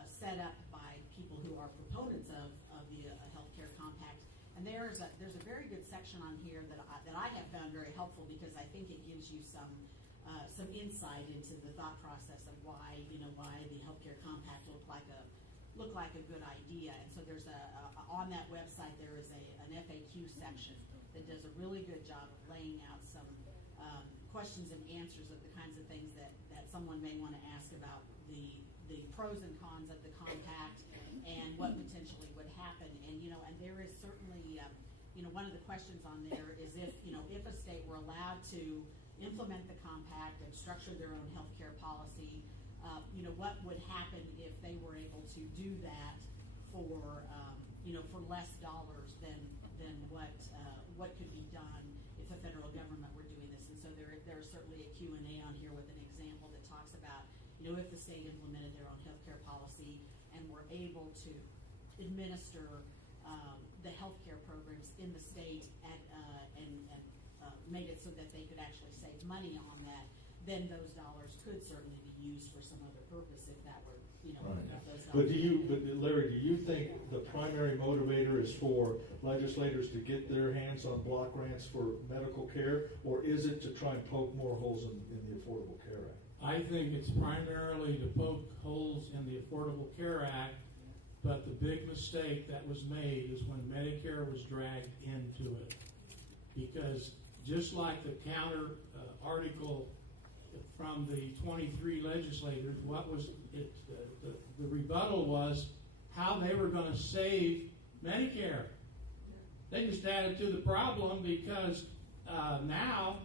set up by people who are proponents of the healthcare compact. And there's a very good section on here that I have found very helpful, because I think it gives you some insight into the thought process of why the healthcare compact looked like a good idea. And so there's on that website there is an FAQ section that does a really good job of laying out some questions and answers of the kinds of things that someone may want to ask about the pros and cons of the compact and what potentially would happen. And and there is certainly one of the questions on there is if a state were allowed to implement the compact and structure their own healthcare policy, what would happen if they were able to do that for less dollars than what could be done if the federal government were doing this. And so there's certainly a Q&A on here with an example that talks about if the state implemented their own healthcare policy and were able to administer the healthcare programs in the state and made it so that they could actually save money on that, then those dollars could certainly be used for some other purpose if that were, right. Those dollars. But Larry, do you think the primary motivator is for legislators to get their hands on block grants for medical care, or is it to try and poke more holes in the Affordable Care Act? I think it's primarily to poke holes in the Affordable Care Act, but the big mistake that was made is when Medicare was dragged into it. Because just like the counter article from the 23 legislators, what was it? The rebuttal was how they were going to save Medicare. They just added to the problem because now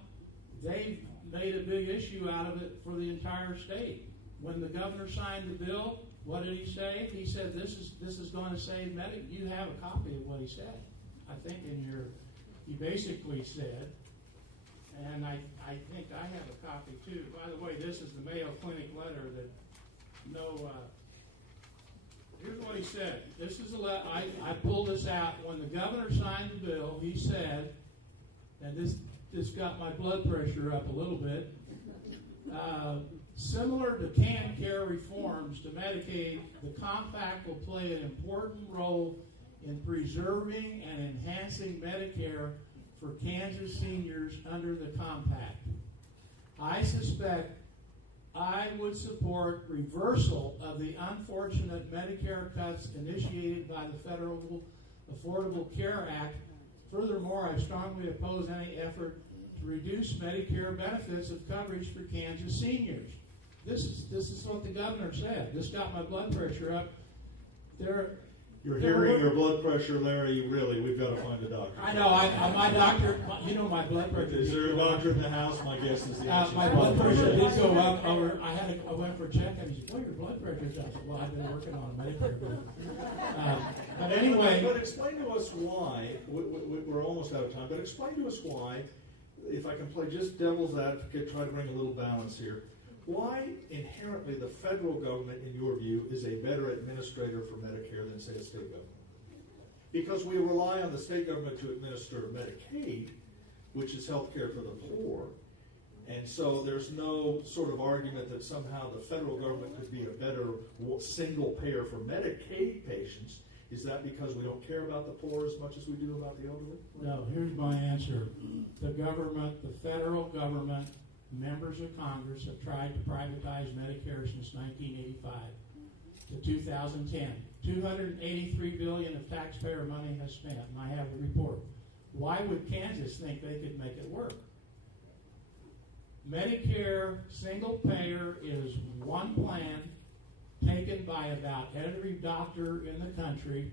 they've made a big issue out of it for the entire state. When the governor signed the bill, what did he say? He said, "This is going to save Medicare." You have a copy of what he said. I think he basically said, and I think I have a copy too. By the way, this is the Mayo Clinic letter that here's what he said. This is I pulled this out. When the governor signed the bill, he said, and this got my blood pressure up a little bit. Similar to care reforms to Medicaid, the compact will play an important role in preserving and enhancing Medicare for Kansas seniors under the compact. I suspect I would support reversal of the unfortunate Medicare cuts initiated by the Federal Affordable Care Act. Furthermore, I strongly oppose any effort to reduce Medicare benefits of coverage for Kansas seniors. This is what the governor said. This got my blood pressure up. You're hearing your blood pressure, Larry. Really, we've got to find a doctor. I know. My doctor, my blood pressure. Is there a doctor in the house? My guess is the answer. My blood pressure did go up. I went for a check, and he said, "Well, your blood pressure is up." I said, "Well, I've been working on a Medicare bill." But anyway. But explain to us why. We're almost out of time. But explain to us why, if I can play just devil's advocate, try to bring a little balance here. Why inherently the federal government, in your view, is a better administrator for Medicare than, say, a state government? Because we rely on the state government to administer Medicaid, which is health care for the poor, and so there's no sort of argument that somehow the federal government could be a better single payer for Medicaid patients. Is that because we don't care about the poor as much as we do about the elderly? No, here's my answer. The government, the federal government, members of Congress have tried to privatize Medicare since 1985 to 2010. $283 billion of taxpayer money has spent, and I have the report. Why would Kansas think they could make it work? Medicare single payer is one plan taken by about every doctor in the country.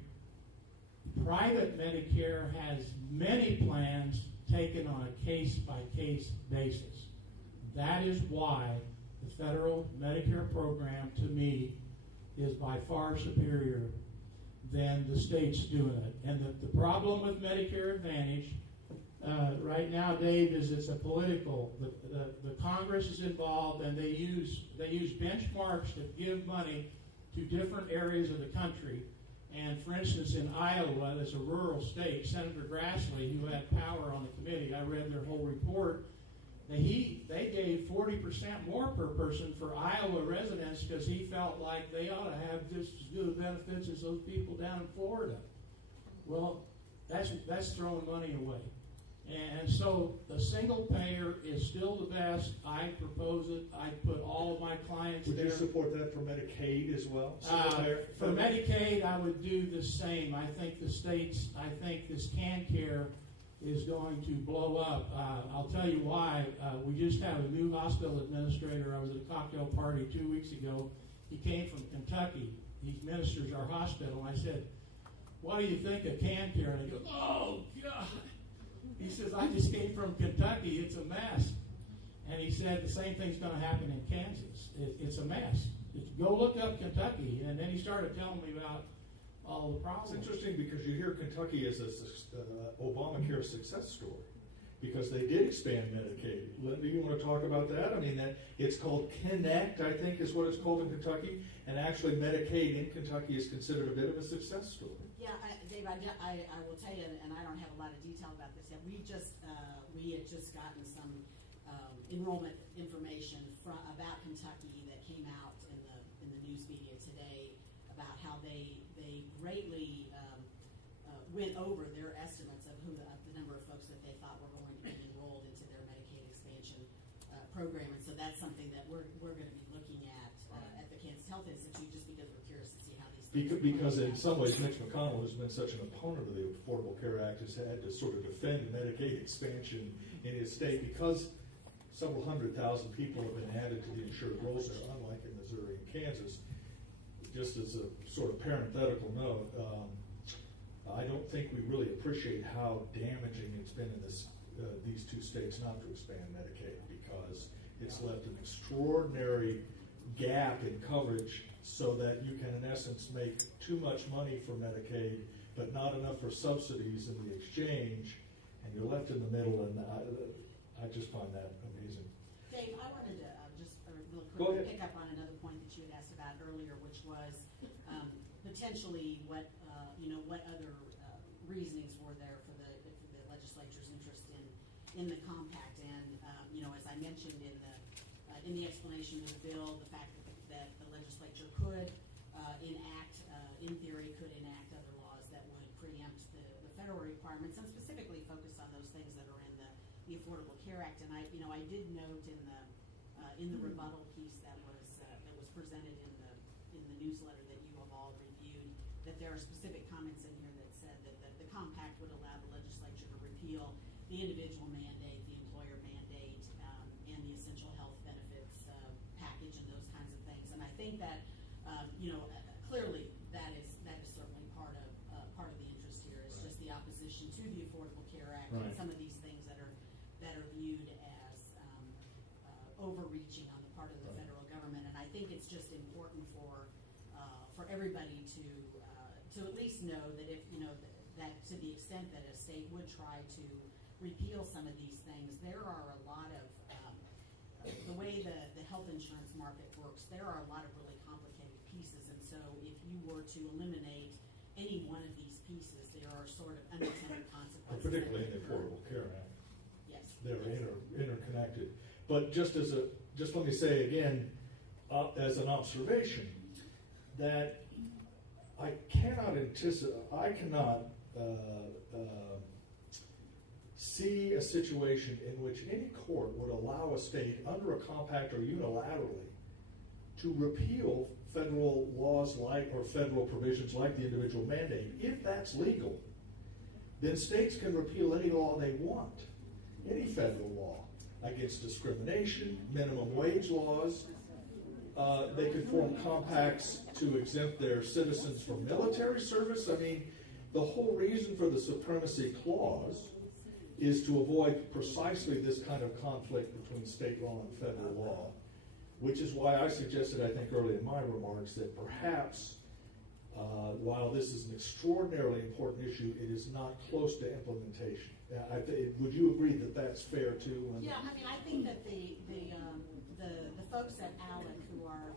Private Medicare has many plans taken on a case-by-case basis. That is why the federal Medicare program, to me, is by far superior than the states doing it. And the problem with Medicare Advantage right now, Dave, is it's a political. The Congress is involved, and they use benchmarks that give money to different areas of the country. And for instance, in Iowa, as a rural state, Senator Grassley, who had power on the committee, I read their whole report. They gave 40% more per person for Iowa residents because he felt like they ought to have just as good benefits as those people down in Florida. Well, that's throwing money away. And so the single payer is still the best. I propose it. I put all of my clients Would there. you support that for Medicaid as well? For Medicaid, I would do the same. I think this care is going to blow up. I'll tell you why. We just have a new hospital administrator. I was at a cocktail party 2 weeks ago. He came from Kentucky. He ministers our hospital. And I said, "What do you think of care?" And he goes, "Oh, God." He says, "I just came from Kentucky. It's a mess." And he said the same thing's going to happen in Kansas. It's a mess. Go look up Kentucky. And then he started telling me about all the problems. It's interesting because you hear Kentucky as a Obamacare success story because they did expand Medicaid. Linda, you want to talk about that? I mean, it's called Connect, I think is what it's called in Kentucky, and actually Medicaid in Kentucky is considered a bit of a success story. Yeah, Dave, I will tell you, and I don't have a lot of detail about this yet. We had just gotten some enrollment information about Kentucky that came out in the news media today about how they greatly went over their estimates of the number of folks that they thought were going to be enrolled into their Medicaid expansion program, and so that's something that we're going to be looking at the Kansas Health Institute, just because we're curious to see how these things Because in some ways, Mitch McConnell, who's been such an opponent of the Affordable Care Act, has had to sort of defend Medicaid expansion in his state because several 100,000 people have been added to the insured rolls there, unlike in Missouri and Kansas. Just as a sort of parenthetical note, I don't think we really appreciate how damaging it's been in these two states not to expand Medicaid because it's left an extraordinary gap in coverage so that you can, in essence, make too much money for Medicaid but not enough for subsidies in the exchange, and you're left in the middle, and I just find that amazing. Dave, I wanted to just real Go quick ahead. pick up on another point that you had asked about earlier, which was potentially what other reasonings were there for the legislature's interest in the compact. And as I mentioned in the in the explanation of the bill, the fact that the legislature could in theory, could enact other laws that would preempt the federal requirements and specifically focus on those things that are in the Affordable Care Act. And I did note in the rebuttal piece that was presented in the newsletter that you have all reviewed, that there are specific comments in here that said that the compact would allow the legislature to repeal the individual mandate, the employer mandate, and the essential health benefits package and those kinds of things. And I think that clearly that is certainly part of the interest here. It's just the opposition to the Affordable Care Act and some of these things that are viewed as overreaching on the part of the federal government. And I think it's just important for everybody to at least know that if that to the extent that a state would try to repeal some of these things, there are a lot of the way the health insurance market works, there are a lot of really complicated pieces, and so if you were to eliminate any one of these pieces, there are sort of unintended consequences. Particularly in the Affordable Care Act. Yes. They're interconnected. But just let me say again, as an observation, that I cannot see a situation in which any court would allow a state under a compact or unilaterally to repeal federal laws or federal provisions like the individual mandate. If that's legal, then states can repeal any law they want, any federal law against discrimination, minimum wage laws. They could form compacts to exempt their citizens from military service. I mean, the whole reason for the Supremacy Clause is to avoid precisely this kind of conflict between state law and federal law, which is why I suggested, I think early in my remarks, that perhaps while this is an extraordinarily important issue, it is not close to implementation. Would you agree that that's fair too? Yeah, I mean, I think that the folks at ALEC who are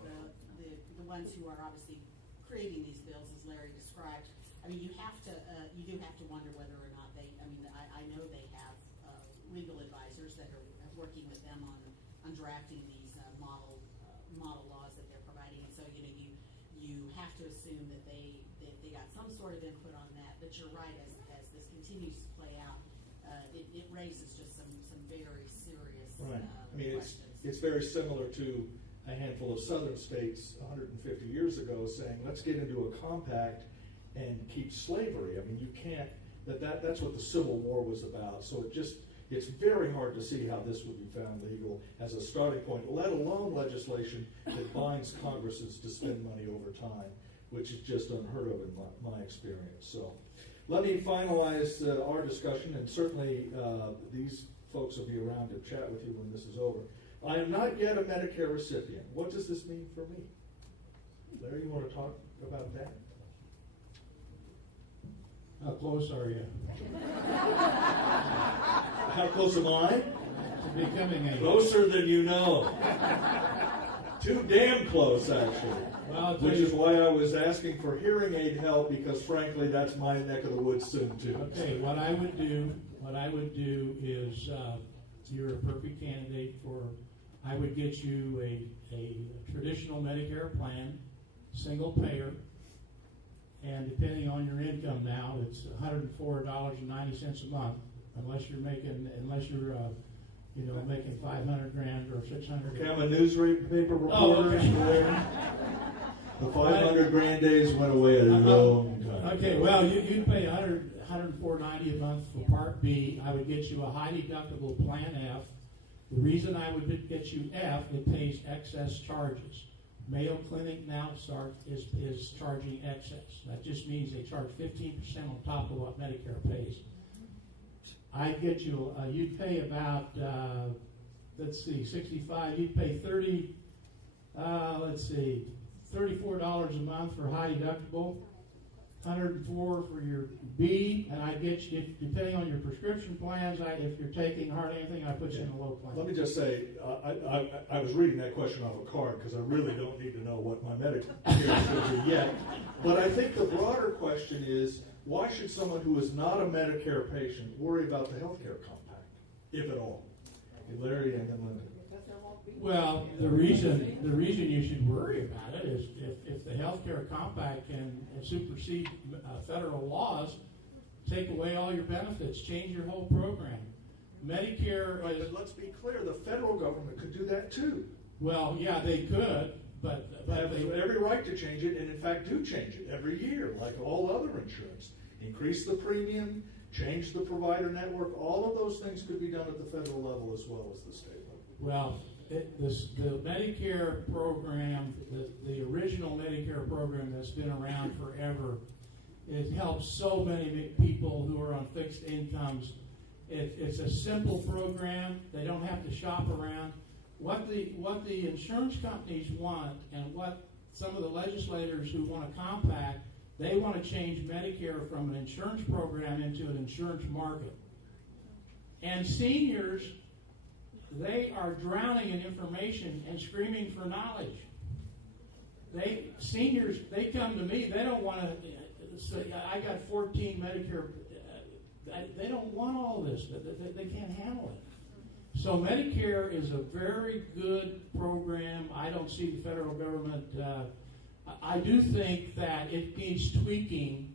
the ones who are obviously creating these bills, as Larry described, I mean, you do have to wonder whether or not I know they have legal advisors that are working with them on drafting these model laws that they're providing, and so you have to assume that they got some sort of input on that. But you're right, as this continues to play out, it raises just some very serious questions. It's very similar to a handful of southern states 150 years ago saying, let's get into a compact and keep slavery. I mean, you can't. That's what the Civil War was about. So it's very hard to see how this would be found legal as a starting point, let alone legislation that binds Congresses to spend money over time, which is just unheard of in my experience. So let me finalize our discussion, and certainly these folks will be around to chat with you when this is over. I am not yet a Medicare recipient. What does this mean for me? Larry, you want to talk about that? How close are you? How close am I? To becoming a... Closer than you know. Too damn close, actually. Well, which is why I was asking for hearing aid help, because frankly, that's my neck of the woods soon too. Okay, what I would do is you're a perfect candidate for. I would get you a traditional Medicare plan, single payer, and depending on your income now, it's $104.90 a month, unless you're making making $500,000 or $600,000. Okay, I'm a newspaper reporter. Oh, okay. The 500 grand days went away at a long time. Okay, well, you'd pay $104.90 a month for Part B. I would get you a high deductible Plan F. The reason I would get you F, it pays excess charges. Mayo Clinic now is charging excess. That just means they charge 15% on top of what Medicare pays. I'd get you, you'd pay about, 65, you'd pay $34 a month for high deductible, $104 for your B, and I get you, depending on your prescription plans, if you're taking hardly anything, I put you in a low plan. Let me just say, I was reading that question off a card because I really don't need to know what my Medicare is going to be yet. But I think the broader question is, why should someone who is not a Medicare patient worry about the health care compact, if at all? Larry and then Linda. Because there won't Well, the reason you should worry about it is if the healthcare compact can supersede federal laws, take away all your benefits, change your whole program. Medicare Right, is, but let's be clear, the federal government could do that too. well, yeah, they could, but They have they, every right to change it, and in fact do change it every year, like all other insurance. Increase the premium, change the provider network, all of those things could be done at the federal level as well as the state level. well, the Medicare program, the original Medicare program that's been around forever, it helps so many people who are on fixed incomes. It's a simple program. They don't have to shop around. What the insurance companies want, and what some of the legislators who want to compact, they want to change Medicare from an insurance program into an insurance market. And seniors, they are drowning in information and screaming for knowledge. Seniors, they come to me, they don't want to say, I got 14 Medicare, they don't want all this, they can't handle it. So Medicare is a very good program. I don't see the federal government, I do think that it needs tweaking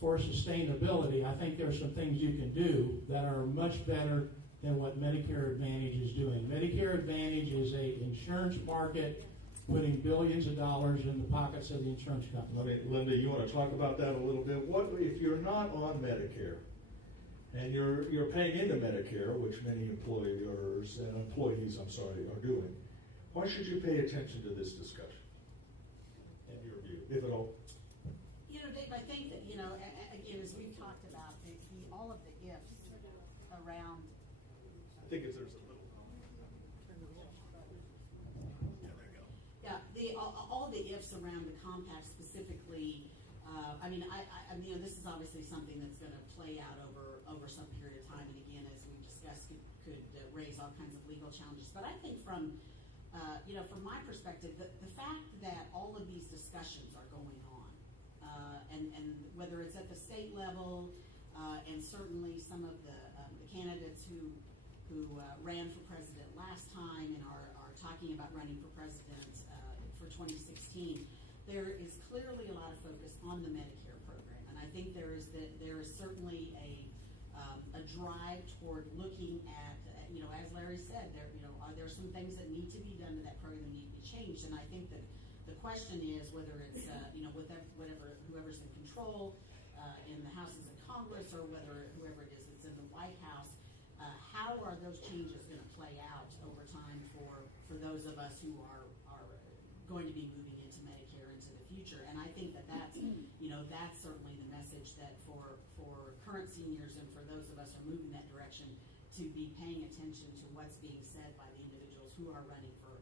for sustainability. I think there are some things you can do that are much better than what Medicare Advantage is doing. Medicare Advantage is an insurance market putting billions of dollars in the pockets of the insurance company. Linda, you want to talk about that a little bit? What if you're not on Medicare and you're paying into Medicare, which many employees are doing? Why should you pay attention to this discussion? In your view, if at all? You know, Dave, I think that, you know, again, as we've talked about, all of the ifs around. I think there's a little. Yeah, there you go. Yeah, all the ifs around the compact specifically. I mean, you know, this is obviously something that's going to play out over some period of time, and again, as we discussed, could raise all kinds of legal challenges. But I think from you know, from my perspective, the fact that all of these discussions are going on, and whether it's at the state level, and certainly some of the candidates who ran for president last time and are talking about running for president for 2016, there is clearly a lot of focus on the Medicare program, and I think there is certainly a drive toward looking at, you know, as Larry said, are there some things that need to be done to that program that need to be changed, and I think that the question is whether it's you know, whoever's in control in the houses of Congress, or whoever it is that's in the White House, how are those changes going to play out over time for those of us who are going to be moving into Medicare into the future? And I think that's you know, that's certainly the message that for current seniors and for those of us who are moving that direction, to be paying attention to what's being said by the individuals who are running for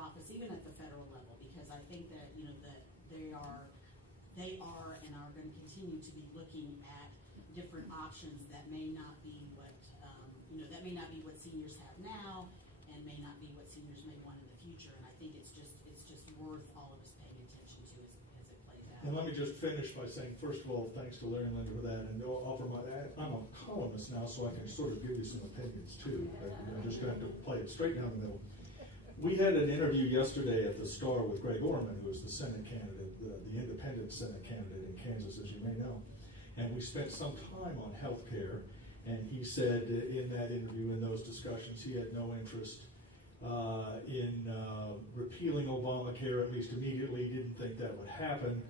office, even at the federal level, because I think that, you know, that they are and are going to continue to be looking at different options that may not be what you know, that may not be what seniors have now, and may not be what seniors may want in the future. And I think it's just worth all of us paying attention to as it plays out. And let me just finish by saying, first of all, thanks to Larry and Linda for that, and I'm a columnist now, so I can sort of give you some opinions too. I'm just going to have to play it straight down the middle. We had an interview yesterday at the Star with Greg Orman, who is the Senate candidate, the independent Senate candidate in Kansas, as you may know. And we spent some time on health care, and he said in that interview, in those discussions, he had no interest in repealing Obamacare, at least immediately. He didn't think that would happen.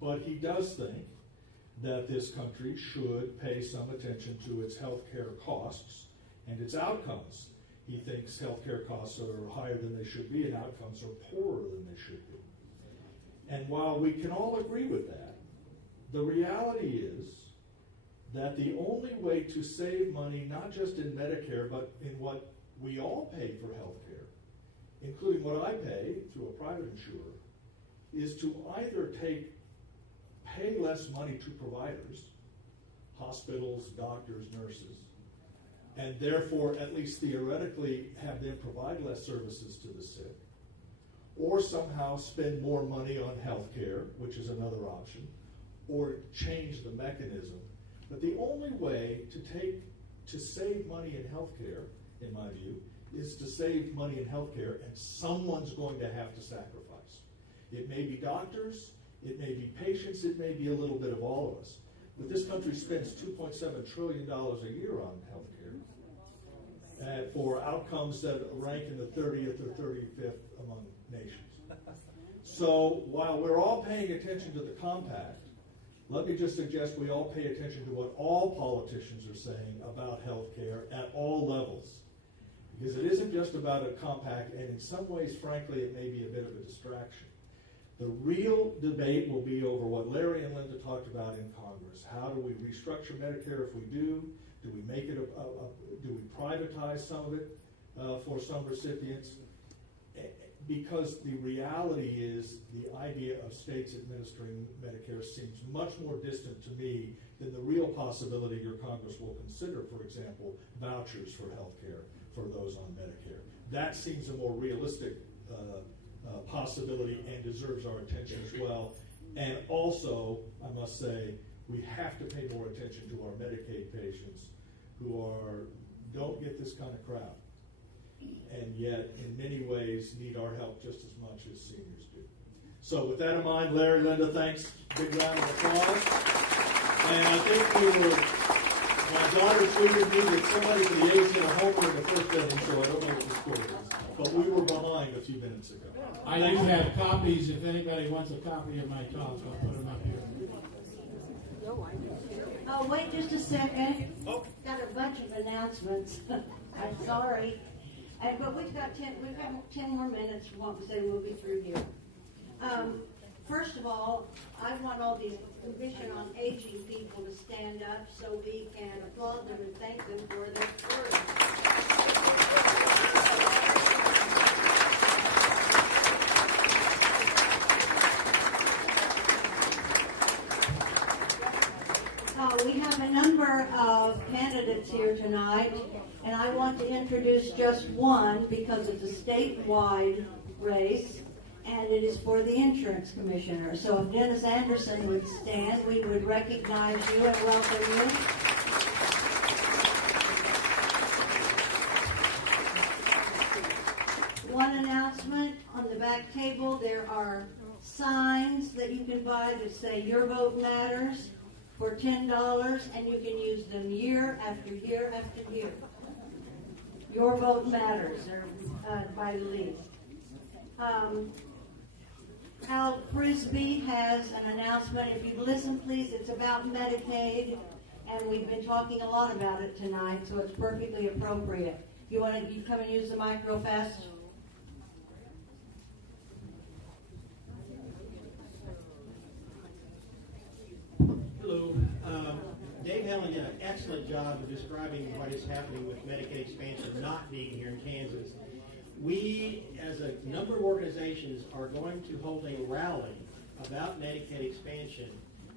But he does think that this country should pay some attention to its health care costs and its outcomes. He thinks health care costs are higher than they should be, and outcomes are poorer than they should be. And while we can all agree with that, the reality is that the only way to save money, not just in Medicare, but in what we all pay for health care, including what I pay through a private insurer, is to either pay less money to providers, hospitals, doctors, nurses, and therefore, at least theoretically, have them provide less services to the sick, or somehow spend more money on health care, which is another option, or change the mechanism. But the only way to save money in health care, in my view, is to save money in healthcare, and someone's going to have to sacrifice. It may be doctors, it may be patients, it may be a little bit of all of us. But this country spends $2.7 trillion a year on healthcare for outcomes that rank in the 30th or 35th among nations. So while we're all paying attention to the compact, let me just suggest we all pay attention to what all politicians are saying about healthcare at all levels. Because it isn't just about a compact, and in some ways, frankly, it may be a bit of a distraction. The real debate will be over what Larry and Linda talked about in Congress. How do we restructure Medicare if we do? Do we make it do we privatize some of it for some recipients? Because the reality is the idea of states administering Medicare seems much more distant to me than the real possibility your Congress will consider, for example, vouchers for health care for those on Medicare. That seems a more realistic possibility and deserves our attention as well. And also, I must say, we have to pay more attention to our Medicaid patients who don't get this kind of crap, and yet in many ways need our help just as much as seniors do. So with that in mind, Larry, Linda, thanks. Big round of applause. And I think my daughter tweeted me that somebody for the A's hit a homer in the first inning, so I don't know what the score is. But we were behind a few minutes ago. I do have copies. If anybody wants a copy of my talk, I'll put them up here. Oh, wait just a second. Got a bunch of announcements. I'm sorry. But we've got 10 more minutes. We'll be through here. First of all, I want all these Commission on Aging people to stand up so we can applaud them and thank them for their service. We have a number of candidates here tonight, and I want to introduce just one because it's a statewide race, and it is for the insurance commissioner. So if Dennis Anderson would stand, we would recognize you and welcome you. One announcement on the back table, there are signs that you can buy that say "Your Vote Matters" for $10, and you can use them year after year after year. Your vote matters, by the league. Al Frisbee has an announcement. If you'd listen, please, it's about Medicaid, and we've been talking a lot about it tonight, so it's perfectly appropriate. You come and use the mic real fast? Hello. Dave Helen did an excellent job of describing what is happening with Medicaid expansion not being here in Kansas. We, as a number of organizations, are going to hold a rally about Medicaid expansion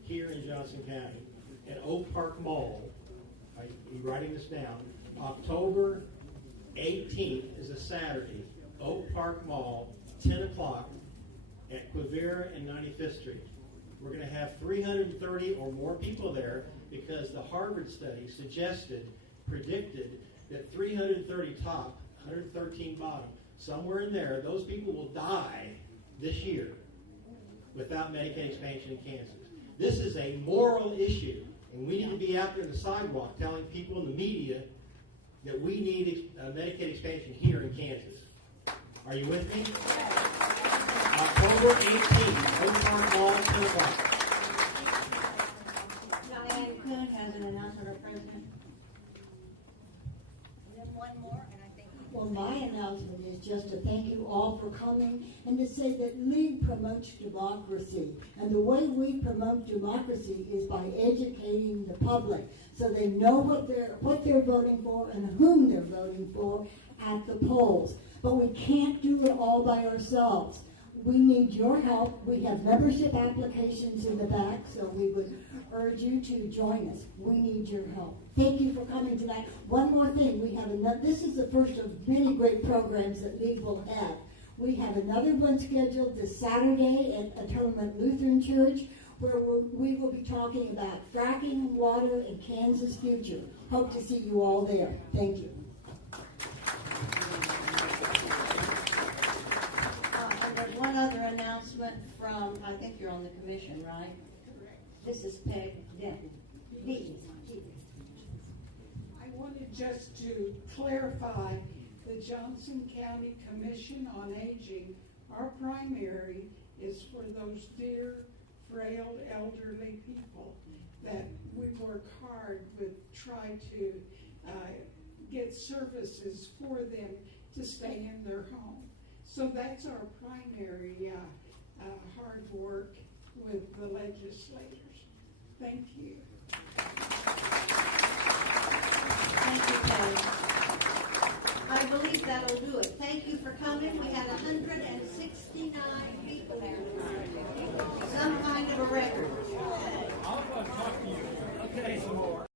here in Johnson County at Oak Park Mall. I'm writing this down. October 18th is a Saturday. Oak Park Mall, 10 o'clock at Quivira and 95th Street. We're going to have 330 or more people there because the Harvard study predicted that 330 top, 113 bottom, somewhere in there, those people will die this year without Medicaid expansion in Kansas. This is a moral issue, and we need to be out there on the sidewalk telling people in the media that we need Medicaid expansion here in Kansas. Are you with me? October 18th, Oak Park Mall, 10 o'clock. Diane Kuhn has an announcement, our president. And then one more, and I think... Well, my announcement is just to thank you all for coming and to say that League promotes democracy. And the way we promote democracy is by educating the public so they know what they're voting for and whom they're voting for at the polls. But we can't do it all by ourselves. We need your help. We have membership applications in the back, so we would urge you to join us. We need your help. Thank you for coming tonight. One more thing, we have another. This is the first of many great programs that League will have. We have another one scheduled this Saturday at Atonement Lutheran Church, where we will be talking about fracking, water, and Kansas' future. Hope to see you all there. Thank you. I think you're on the commission, right? This is Peg Denton. I wanted just to clarify the Johnson County Commission on Aging. Our primary is for those dear, frail, elderly people that we work hard with, try to get services for them to stay in their home. So that's our primary hard work with the legislators. Thank you. Thank you, Peg. I believe that'll do it. Thank you for coming. We had 169 people here tonight. Some kind of a record. I'll talk to you. Okay, some more.